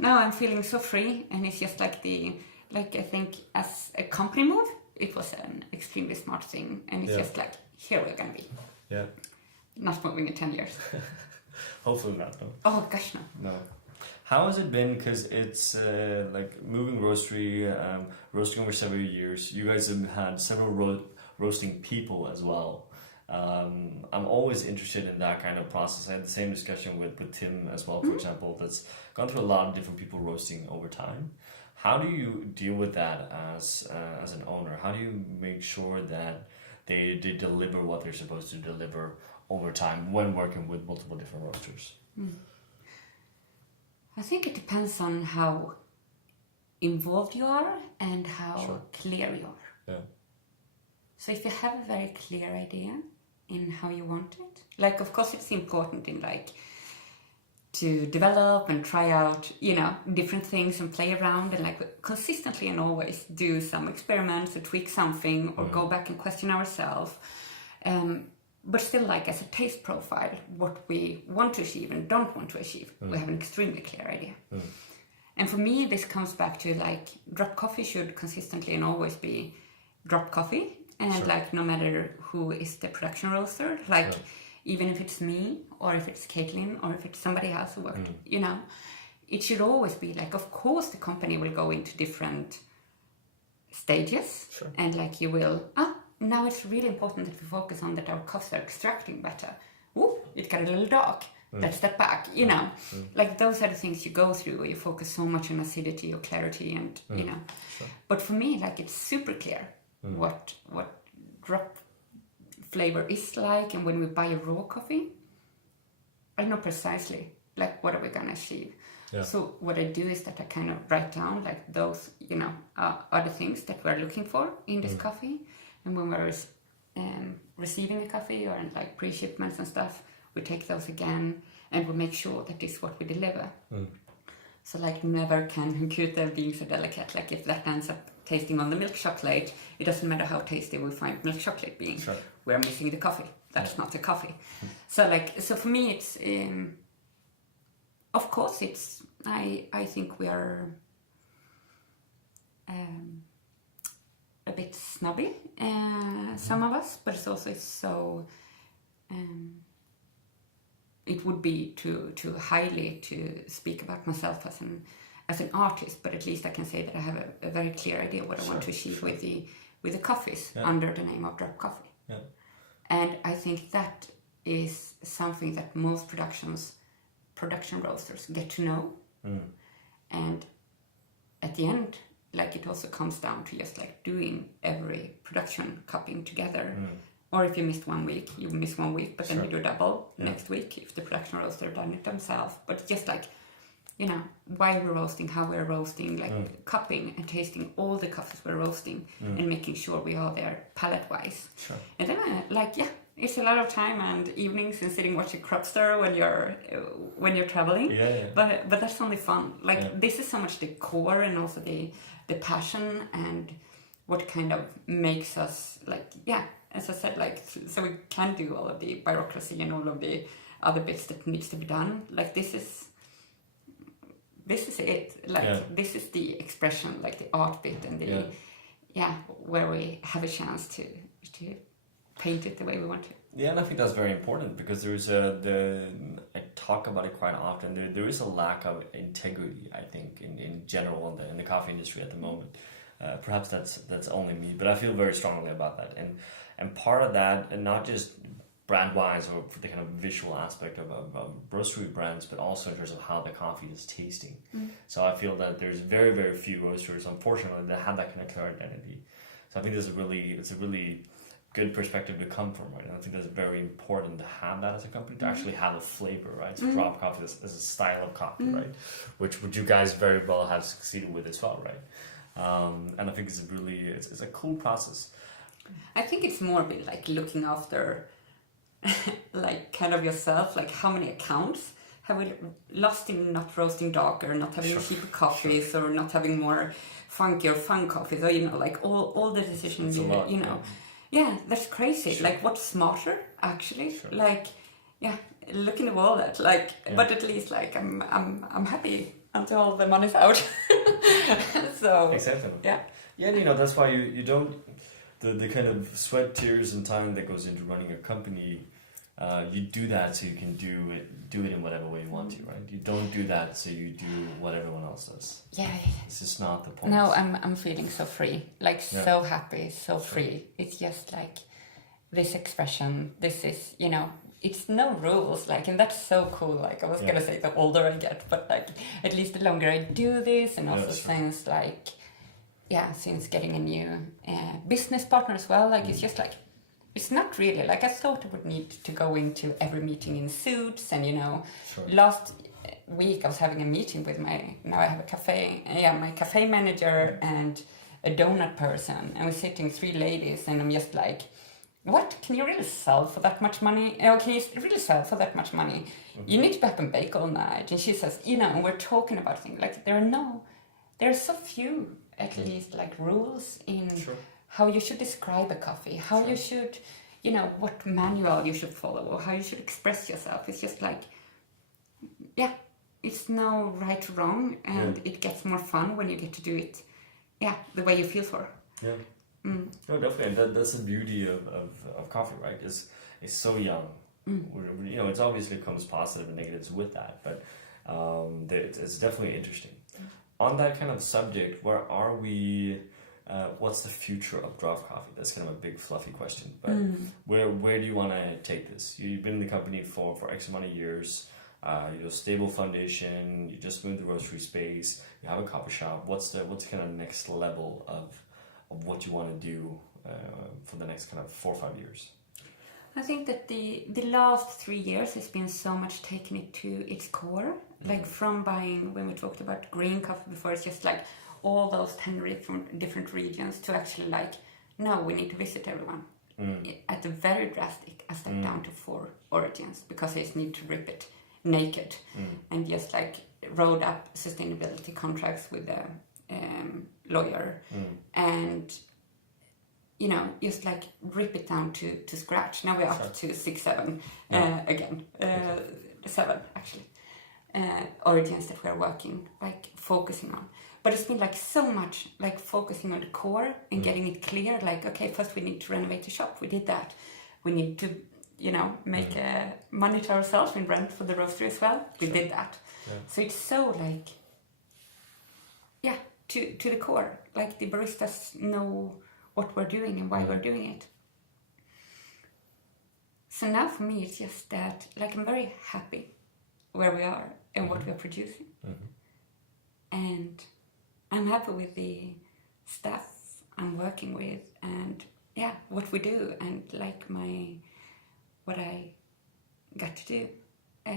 now I'm feeling so free, and it's just like I think as a company move, it was an extremely smart thing, and it's just like, here we're gonna be. Yeah. Not moving in 10 years. Hopefully not, no. Oh gosh, no. No. How has it been? Because it's like moving roastery, roasting over several years. You guys have had several roasting people as well. I'm always interested in that kind of process. I had the same discussion with Tim as well, for example, that's gone through a lot of different people roasting over time. How do you deal with that as an owner? How do you make sure that they deliver what they're supposed to deliver over time when working with multiple different roasters? I think it depends on how involved you are and how clear you are. Yeah. So if you have a very clear idea in how you want it, like of course it's important in like to develop and try out, different things and play around and like consistently and always do some experiments or tweak something or go back and question ourselves. But still, like as a taste profile, what we want to achieve and don't want to achieve, we have an extremely clear idea. And for me, this comes back to like drop coffee should consistently and always be drop coffee. And like no matter who is the production roaster, like even if it's me or if it's Caitlin or if it's somebody else who worked, it should always be like, of course the company will go into different stages and like you will, now it's really important that we focus on that our costs are extracting better. Ooh, it got a little dark. that step back, you know, like those are the things you go through where you focus so much on acidity or clarity and, you know, but for me, like it's super clear what drop flavor is like. And when we buy a raw coffee, I know precisely like what are we gonna achieve. Yeah. So what I do is that I kind of write down like those, you know, are the things that we're looking for in this coffee. And when we're receiving a coffee or like pre-shipments and stuff, we take those again and we make sure that this is what we deliver. So like never can Hunkute being so delicate. Like if that ends up tasting on the milk chocolate, it doesn't matter how tasty we find milk chocolate being. Sure. We're missing the coffee. That's not the coffee. So like, so for me it's, of course it's, I think we are a bit snobby, some of us, but it's also so, it would be too highly to speak about myself as an artist, but at least I can say that I have a very clear idea what I want to achieve with the coffees under the name of Drop Coffee. Yeah. And I think that is something that most production roasters get to know. And at the end, like it also comes down to just like doing every production cupping together. Or if you missed 1 week, you miss 1 week, but then you do double next week if the production roaster done it themselves. But just like, you know, why we're roasting, how we're roasting, like cupping and tasting all the coffees we're roasting and making sure we are there palate-wise. Sure. And then it's a lot of time and evenings and sitting watching crop stir when you're traveling. Yeah. But that's only fun. Like this is so much the core and also the passion and what kind of makes us like, as I said, like, so we can do all of the bureaucracy and all of the other bits that needs to be done. Like this is it. Like this is the expression, like the art bit and the where we have a chance to paint it the way we want to. Yeah, and I think that's very important because there's I talk about it quite often. There is a lack of integrity, I think, in general in the coffee industry at the moment. Perhaps that's only me, but I feel very strongly about that. And part of that, and not just brand-wise or for the kind of visual aspect of roastery brands, but also in terms of how the coffee is tasting. So I feel that there's very, very few roasters, unfortunately, that have that kind of clear identity. So I think it's a really good perspective to come from, right? And I think that's very important to have that as a company, to actually have a flavor, right? So drop coffee is a style of coffee, right? Which you guys very well have succeeded with as well, right? And I think it's a cool process. I think it's more a bit like looking after like kind of yourself, like how many accounts have we lost in not roasting darker, not having cheaper coffees or not having more funky or fun coffees, or, you know, like all the decisions, that's crazy. Sure. Like what's smarter actually? Sure. Like, look in the wallet, like, but at least like I'm happy until the money's out. So exactly. Yeah, you know, that's why you don't the kind of sweat, tears, and time that goes into running a company. You do that so you can do it in whatever way you want to, right? You don't do that so you do what everyone else does. Yeah. This is not the point. No, I'm feeling so free, like so happy, so free. It's just like this expression. This is, you know, it's no rules, like, and that's so cool. Like I was gonna say, the older I get, but like at least the longer I do this, and also since like, since getting a new business partner as well, like it's just like. It's not really, like I thought I would need to go into every meeting in suits and, you know, last week I was having a meeting with now I have a cafe, my cafe manager and a donut person, and we're sitting 3 ladies, and I'm just like, what, can you really sell for that much money? Can you really sell for that much money? You need to be up and bake all night. And she says, you know, and we're talking about things, like there are so few, at least, like rules in how you should describe a coffee, how you should, you know, what manual you should follow, or how you should express yourself. It's just like, it's no right or wrong, and it gets more fun when you get to do it, the way you feel for. Yeah. No, definitely. That's the beauty of coffee, right? It's so young. You know, it obviously comes positive and negatives with that, but it's definitely interesting. On that kind of subject, where are we? What's the future of draft coffee? That's kind of a big fluffy question, but where do you want to take this? You've been in the company for X amount of years. stable foundation. You just moved the roastery space. You have a coffee shop. What's kind of next level of what you want to do for the next kind of 4 or 5 years? I think that the last 3 years has been so much taking it to its core. Like from buying, when we talked about green coffee before, it's just like all those 10 different regions to actually like, no, we need to visit everyone. At the very drastic, I stepped down to 4 origins because I just need to rip it naked and just like wrote up sustainability contracts with the lawyer and just like rip it down to scratch. Now we're up to 6, 7 again, 7 actually origins that we're working, like focusing on. But it's been like so much like focusing on the core and getting it clear. Like, okay, first we need to renovate the shop. We did that. We need to, make money to ourselves in rent for the roastery as well. We did that. Yeah. So it's so like, to the core. Like the baristas know what we're doing and why we're doing it. So now for me, it's just that, like, I'm very happy where we are and what we're producing. And I'm happy with the staff I'm working with and what we do and like what I got to do. But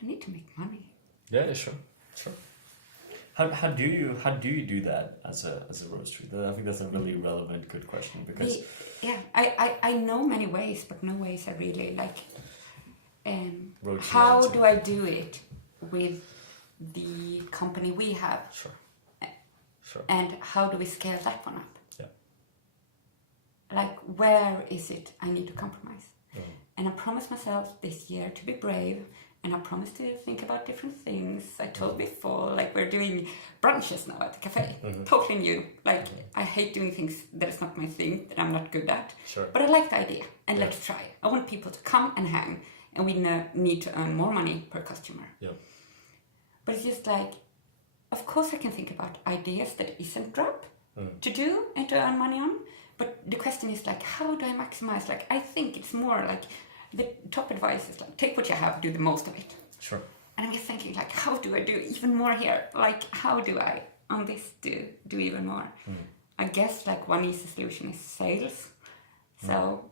I need to make money. Yeah, sure. How do you do that as a roastery? I think that's a really relevant, good question because I know many ways, but no ways I really like. How do I do it with the company we have? Sure. And how do we scale that one up? Yeah. Like, where is it I need to compromise? And I promised myself this year to be brave. And I promised to think about different things. I told before, like we're doing brunches now at the cafe. Totally new. Like I hate doing things that is not my thing, that I'm not good at. Sure. But I like the idea and let's try. I want people to come and hang and we need to earn more money per customer. Yeah. But it's just like, of course I can think about ideas that isn't drop to do and to earn money on. But the question is like, how do I maximize? Like I think it's more like, the top advice is like, take what you have, do the most of it. Sure. And I'm just thinking like, how do I do even more here? Like, how do I on this do even more? I guess like one easy solution is sales. So,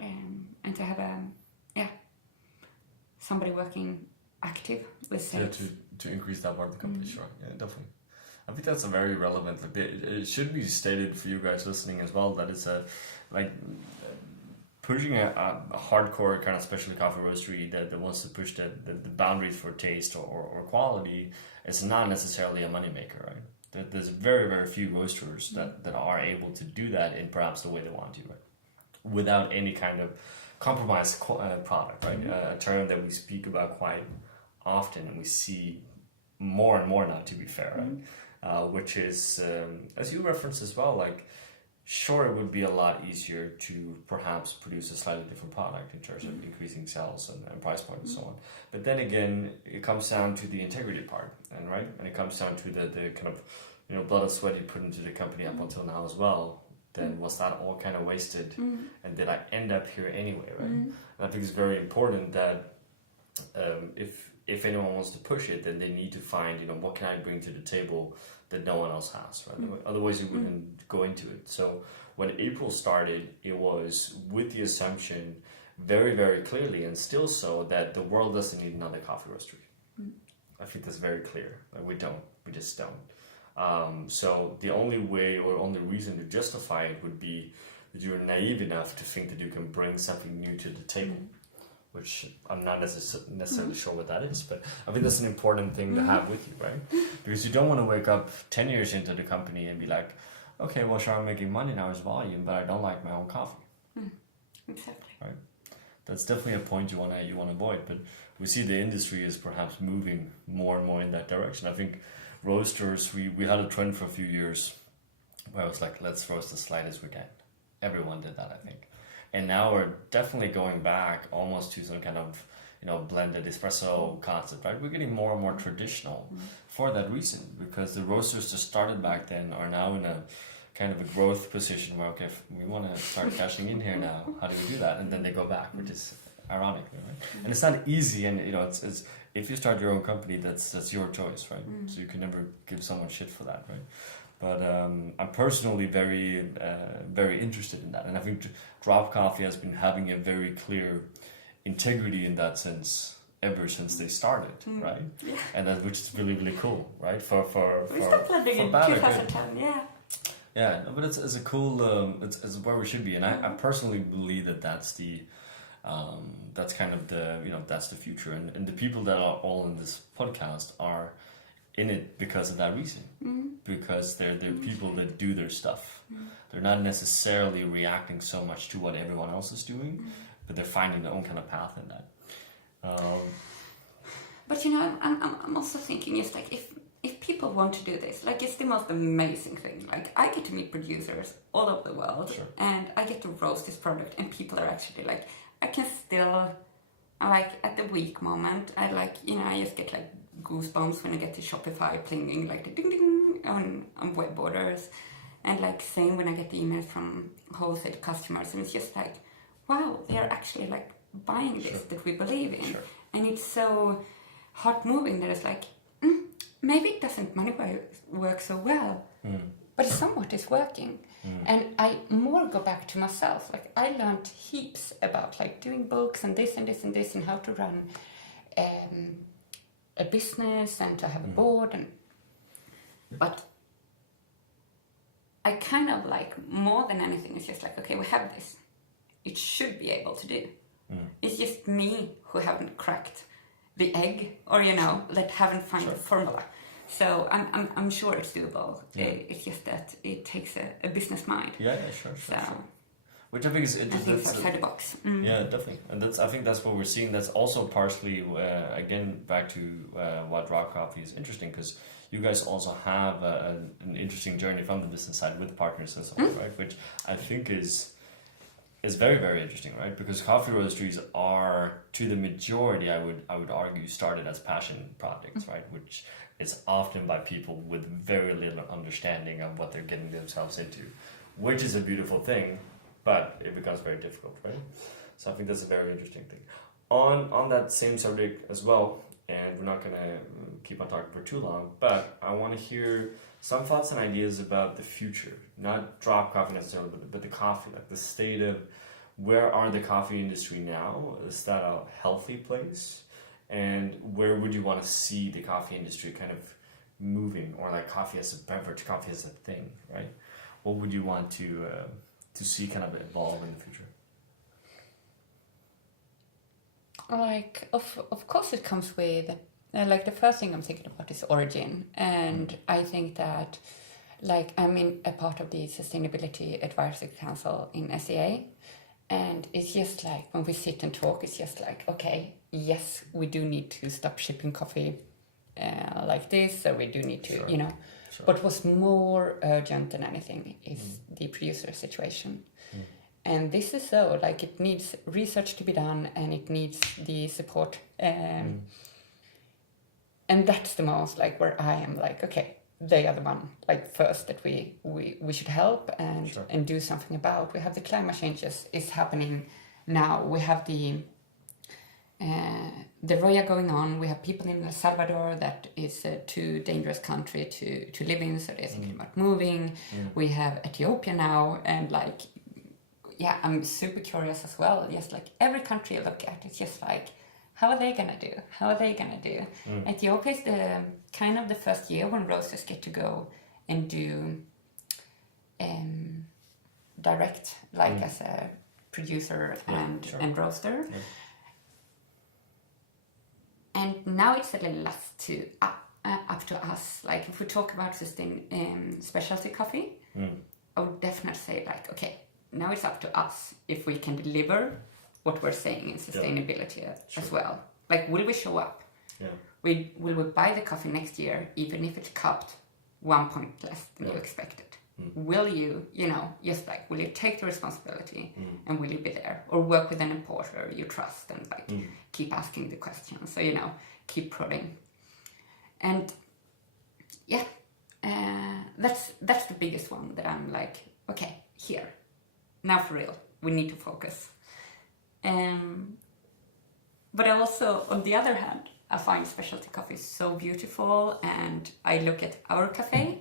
and to have somebody working active with sales. Yeah, to increase that part of the company, sure. Yeah, definitely. I think that's a very relevant, it should be stated for you guys listening as well, that it's pushing a hardcore kind of specialty coffee roastery that wants to push the boundaries for taste or quality is not necessarily a moneymaker, right? There's very, very few roasters that are able to do that in perhaps the way they want to, right? Without any kind of compromised product, right? A term that we speak about quite often and we see more and more now, to be fair, right? Which is, as you referenced as well, like, sure, it would be a lot easier to perhaps produce a slightly different product in terms of increasing sales and price point and so on. But then again, it comes down to the integrity part, and it comes down to the kind of blood and sweat you put into the company up until now as well. Then was that all kind of wasted? And did I end up here anyway, right? And I think it's very important that if anyone wants to push it, then they need to find, what can I bring to the table that no one else has, right? Otherwise you wouldn't go into it. So when April started, it was with the assumption very, very clearly, and still so, that the world doesn't need another coffee roastery. I think that's very clear. Like, we just don't. So the only way or only reason to justify it would be that you're naive enough to think that you can bring something new to the table. Which I'm not necessarily sure what that is, but I think that's an important thing to have with you, right? Because you don't want to wake up 10 years into the company and be like, okay, well, sure, I'm making money now as volume, but I don't like my own coffee. Exactly. Right. That's definitely a point you want to avoid, but we see the industry is perhaps moving more and more in that direction. I think roasters, we had a trend for a few years where I was like, let's roast as light as we can. Everyone did that, I think. And now we're definitely going back almost to some kind of, blended espresso concept, right? We're getting more and more traditional for that reason, because the roasters that started back then are now in a kind of a growth position where, okay, if we want to start cashing in here now, how do we do that? And then they go back, which is ironic, right? And it's not easy, and it's if you start your own company, that's your choice, right? So you can never give someone shit for that, right? But I'm personally very very interested in that, and I think Drop Coffee has been having a very clear integrity in that sense ever since they started, right? Yeah. And that, which is really, really cool, right? For we stopped blending in 2010, yeah. Yeah, but it's a cool, it's where we should be, and I personally believe that's the, that's kind of the, that's the future, and the people that are all in this podcast are in it because of that reason, because they're people that do their stuff. They're not necessarily reacting so much to what everyone else is doing, but they're finding their own kind of path in that. But I'm also thinking, it's like if people want to do this, like it's the most amazing thing. Like I get to meet producers all over the world, and I get to roast this product, and people are actually like, I can still, like at the weak moment, I just get like goosebumps when I get to Shopify plinging like the ding ding on web orders, and like same when I get the emails from wholesale customers, and it's just like, wow, they are actually like buying this that we believe in, and it's so heart moving that it's like, maybe it doesn't money work so well, but somewhat is working. And I more go back to myself. Like I learned heaps about like doing books and this and this and this, and how to run a business and to have a board, but I kind of like, more than anything, it's just like, okay, we have this, it should be able to do. It's just me who haven't cracked the egg, or that haven't found the formula. So I'm sure it's doable. It's just that it takes a business mind. Sure. Which I think is outside the box. Yeah, definitely, and I think that's what we're seeing. That's also partially again back to what Drop Coffee is interesting, because you guys also have an interesting journey from the business side with partners and so on, right? Which I think is very, very interesting, right? Because coffee roasteries are, to the majority, I would argue, started as passion projects, right? Which is often by people with very little understanding of what they're getting themselves into, which is a beautiful thing, but it becomes very difficult, right? So I think that's a very interesting thing. On that same subject as well, and we're not going to keep on talking for too long, but I want to hear some thoughts and ideas about the future, not Drop Coffee necessarily, but the coffee, like the state of where are the coffee industry now? Is that a healthy place? And where would you want to see the coffee industry kind of moving, or like coffee as a beverage, coffee as a thing, right? What would you want to see kind of evolve in the future? Like, of course it comes with, like the first thing I'm thinking about is origin. And I think that, like, I'm a part of the Sustainability Advisory Council in SCA. And it's just like, when we sit and talk, it's just like, okay, yes, we do need to stop shipping coffee like this, so we do need to, But what's more urgent than anything is the producer situation. And this is so, like, it needs research to be done, and it needs the support. And that's the most, like, where I am like, okay, they are the one, like, first that we should help and do something about. We have the climate changes is happening now. We have the Roya going on. We have people in El Salvador that is a too dangerous country to live in, so they're thinking about moving. We have Ethiopia now, and like, yeah, I'm super curious as well. Just like every country I look at, it's just like, how are they gonna do? How are they gonna do? Ethiopia is the kind of the first year when roasters get to go and do direct, like as a producer and roaster. And now it's a little less up to us. Like if we talk about specialty coffee, I would definitely say like, okay, now it's up to us if we can deliver what we're saying in sustainability as well. Like, will we show up? Will we buy the coffee next year, even if it's cupped 1 point less than you expected? Will you, just like, will you take the responsibility and will you be there? Or work with an importer you trust and like keep asking the questions. So, keep prodding. And yeah, that's the biggest one that I'm like, okay, here, now for real, we need to focus. But also, on the other hand, I find specialty coffee so beautiful, and I look at our cafe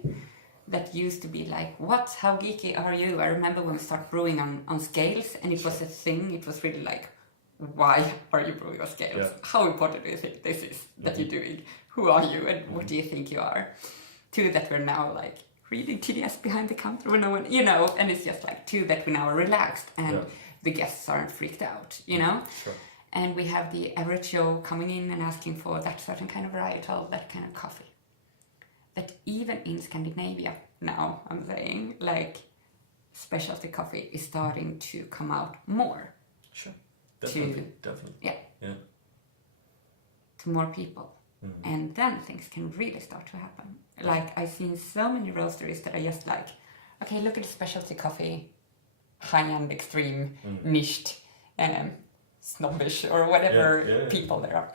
that used to be like, what? How geeky are you? I remember when we started brewing on scales, and it was a thing. It was really like, why are you brewing on scales? Yeah. How important do you think this is that you're doing? Who are you, and what do you think you are? To that we're now like reading TDS behind the counter when no one, and it's just like, to that we now are relaxed and the guests aren't freaked out, Sure. And we have the average Joe coming in and asking for that certain kind of varietal, that kind of coffee. That even in Scandinavia now, I'm saying, like, specialty coffee is starting to come out more. Sure. Definitely. Yeah. Yeah. To more people. Mm-hmm. And then things can really start to happen. Like, I've seen so many roasteries that are just like, okay, look at the specialty coffee, high-end, extreme, niched, snobbish, or whatever people there are.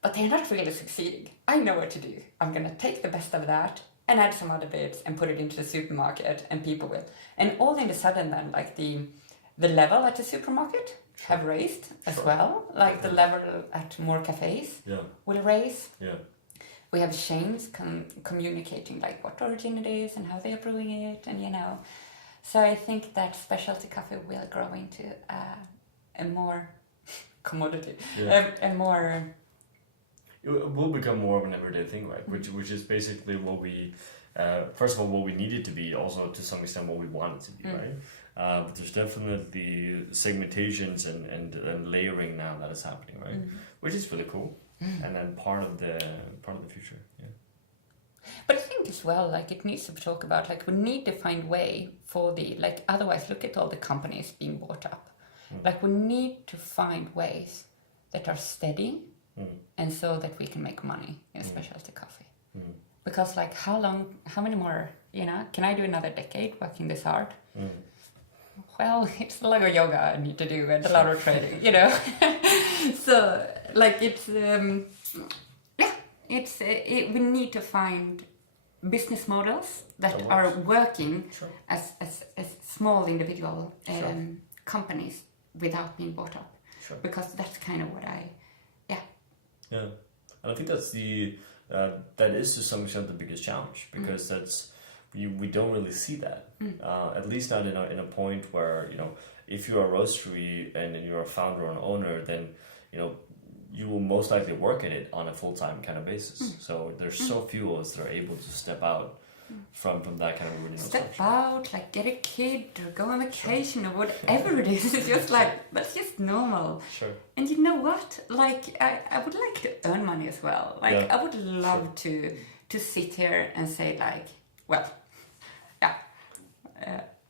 But they're not really succeeding. I know what to do. I'm going to take the best of that and add some other bits and put it into the supermarket, and people will. And all in a sudden then, like, the level at the supermarket have raised as well. Like, the level at more cafes will raise. Yeah. We have chains communicating, like, what origin it is and how they are brewing it, and So I think that specialty coffee will grow into a more commodity, a more... It will become more of an everyday thing, right? Which is basically what we, first of all, what we need it to be, also to some extent what we want it to be, right? But there's definitely segmentations and layering now that is happening, right? Which is really cool, and then part of the future, yeah. But I think as well, like, it needs to be talked about, like, we need to find way for otherwise look at all the companies being bought up. Like, we need to find ways that are steady, and so that we can make money in specialty coffee. Because, like, how many more, can I do another decade working this hard? Well, it's a lot of yoga I need to do and a lot of trading, So, like, it's, we need to find business models that are working as small individual companies without being bought up. Sure. Because that's kind of what Yeah, and I think that's that is to some extent the biggest challenge, because that's we don't really see that, at least not in a point where if you're a roastery and you're a founder or an owner, then you will most likely work at it on a full-time kind of basis. So there's so few of us that are able to step out from that kind of original step structure. out, like get a kid or go on vacation or whatever it is. It's just like, that's just normal. Sure. And you know what? Like, I would like to earn money as well. Like, I would love to sit here and say, like, well,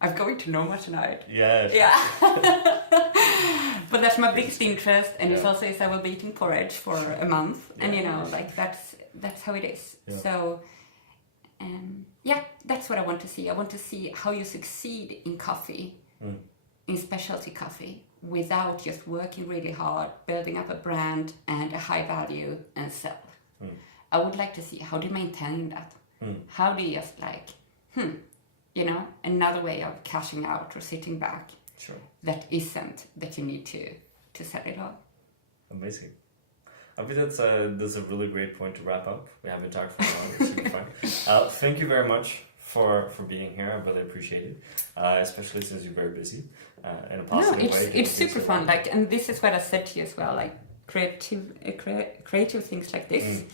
I'm going to Noma tonight. Yeah. But that's my biggest interest, and it also is I will be eating porridge for a month, and like that's how it is. Yeah. So, that's what I want to see. I want to see how you succeed in coffee, in specialty coffee, without just working really hard, building up a brand and a high value and sell. I would like to see how do you maintain that. How do you just like, another way of cashing out or sitting back. Sure. That isn't that you need to set it all. Amazing. I think that's a really great point to wrap up. We haven't talked for a while. It's super fun. Thank you very much for being here. I really appreciate it, especially since you're very busy in a positive way. It's super fun. Like, and this is what I said to you as well. Like, creative things like this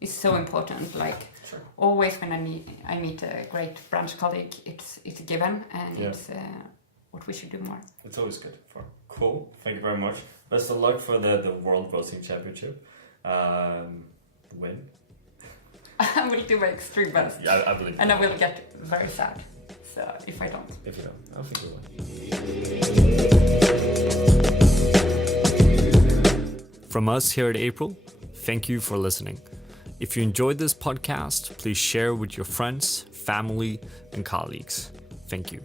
is so important. Like, always when I meet a great branch colleague, it's a given, and it's what we should do more. It's always good. Cool. Thank you very much. Best of luck for the World Roasting Championship. Win. I will do my extreme best. Yeah, I believe. And I will get very sad. So if I don't. If you don't, I don't think you will. From us here at April, thank you for listening. If you enjoyed this podcast, please share with your friends, family, and colleagues. Thank you.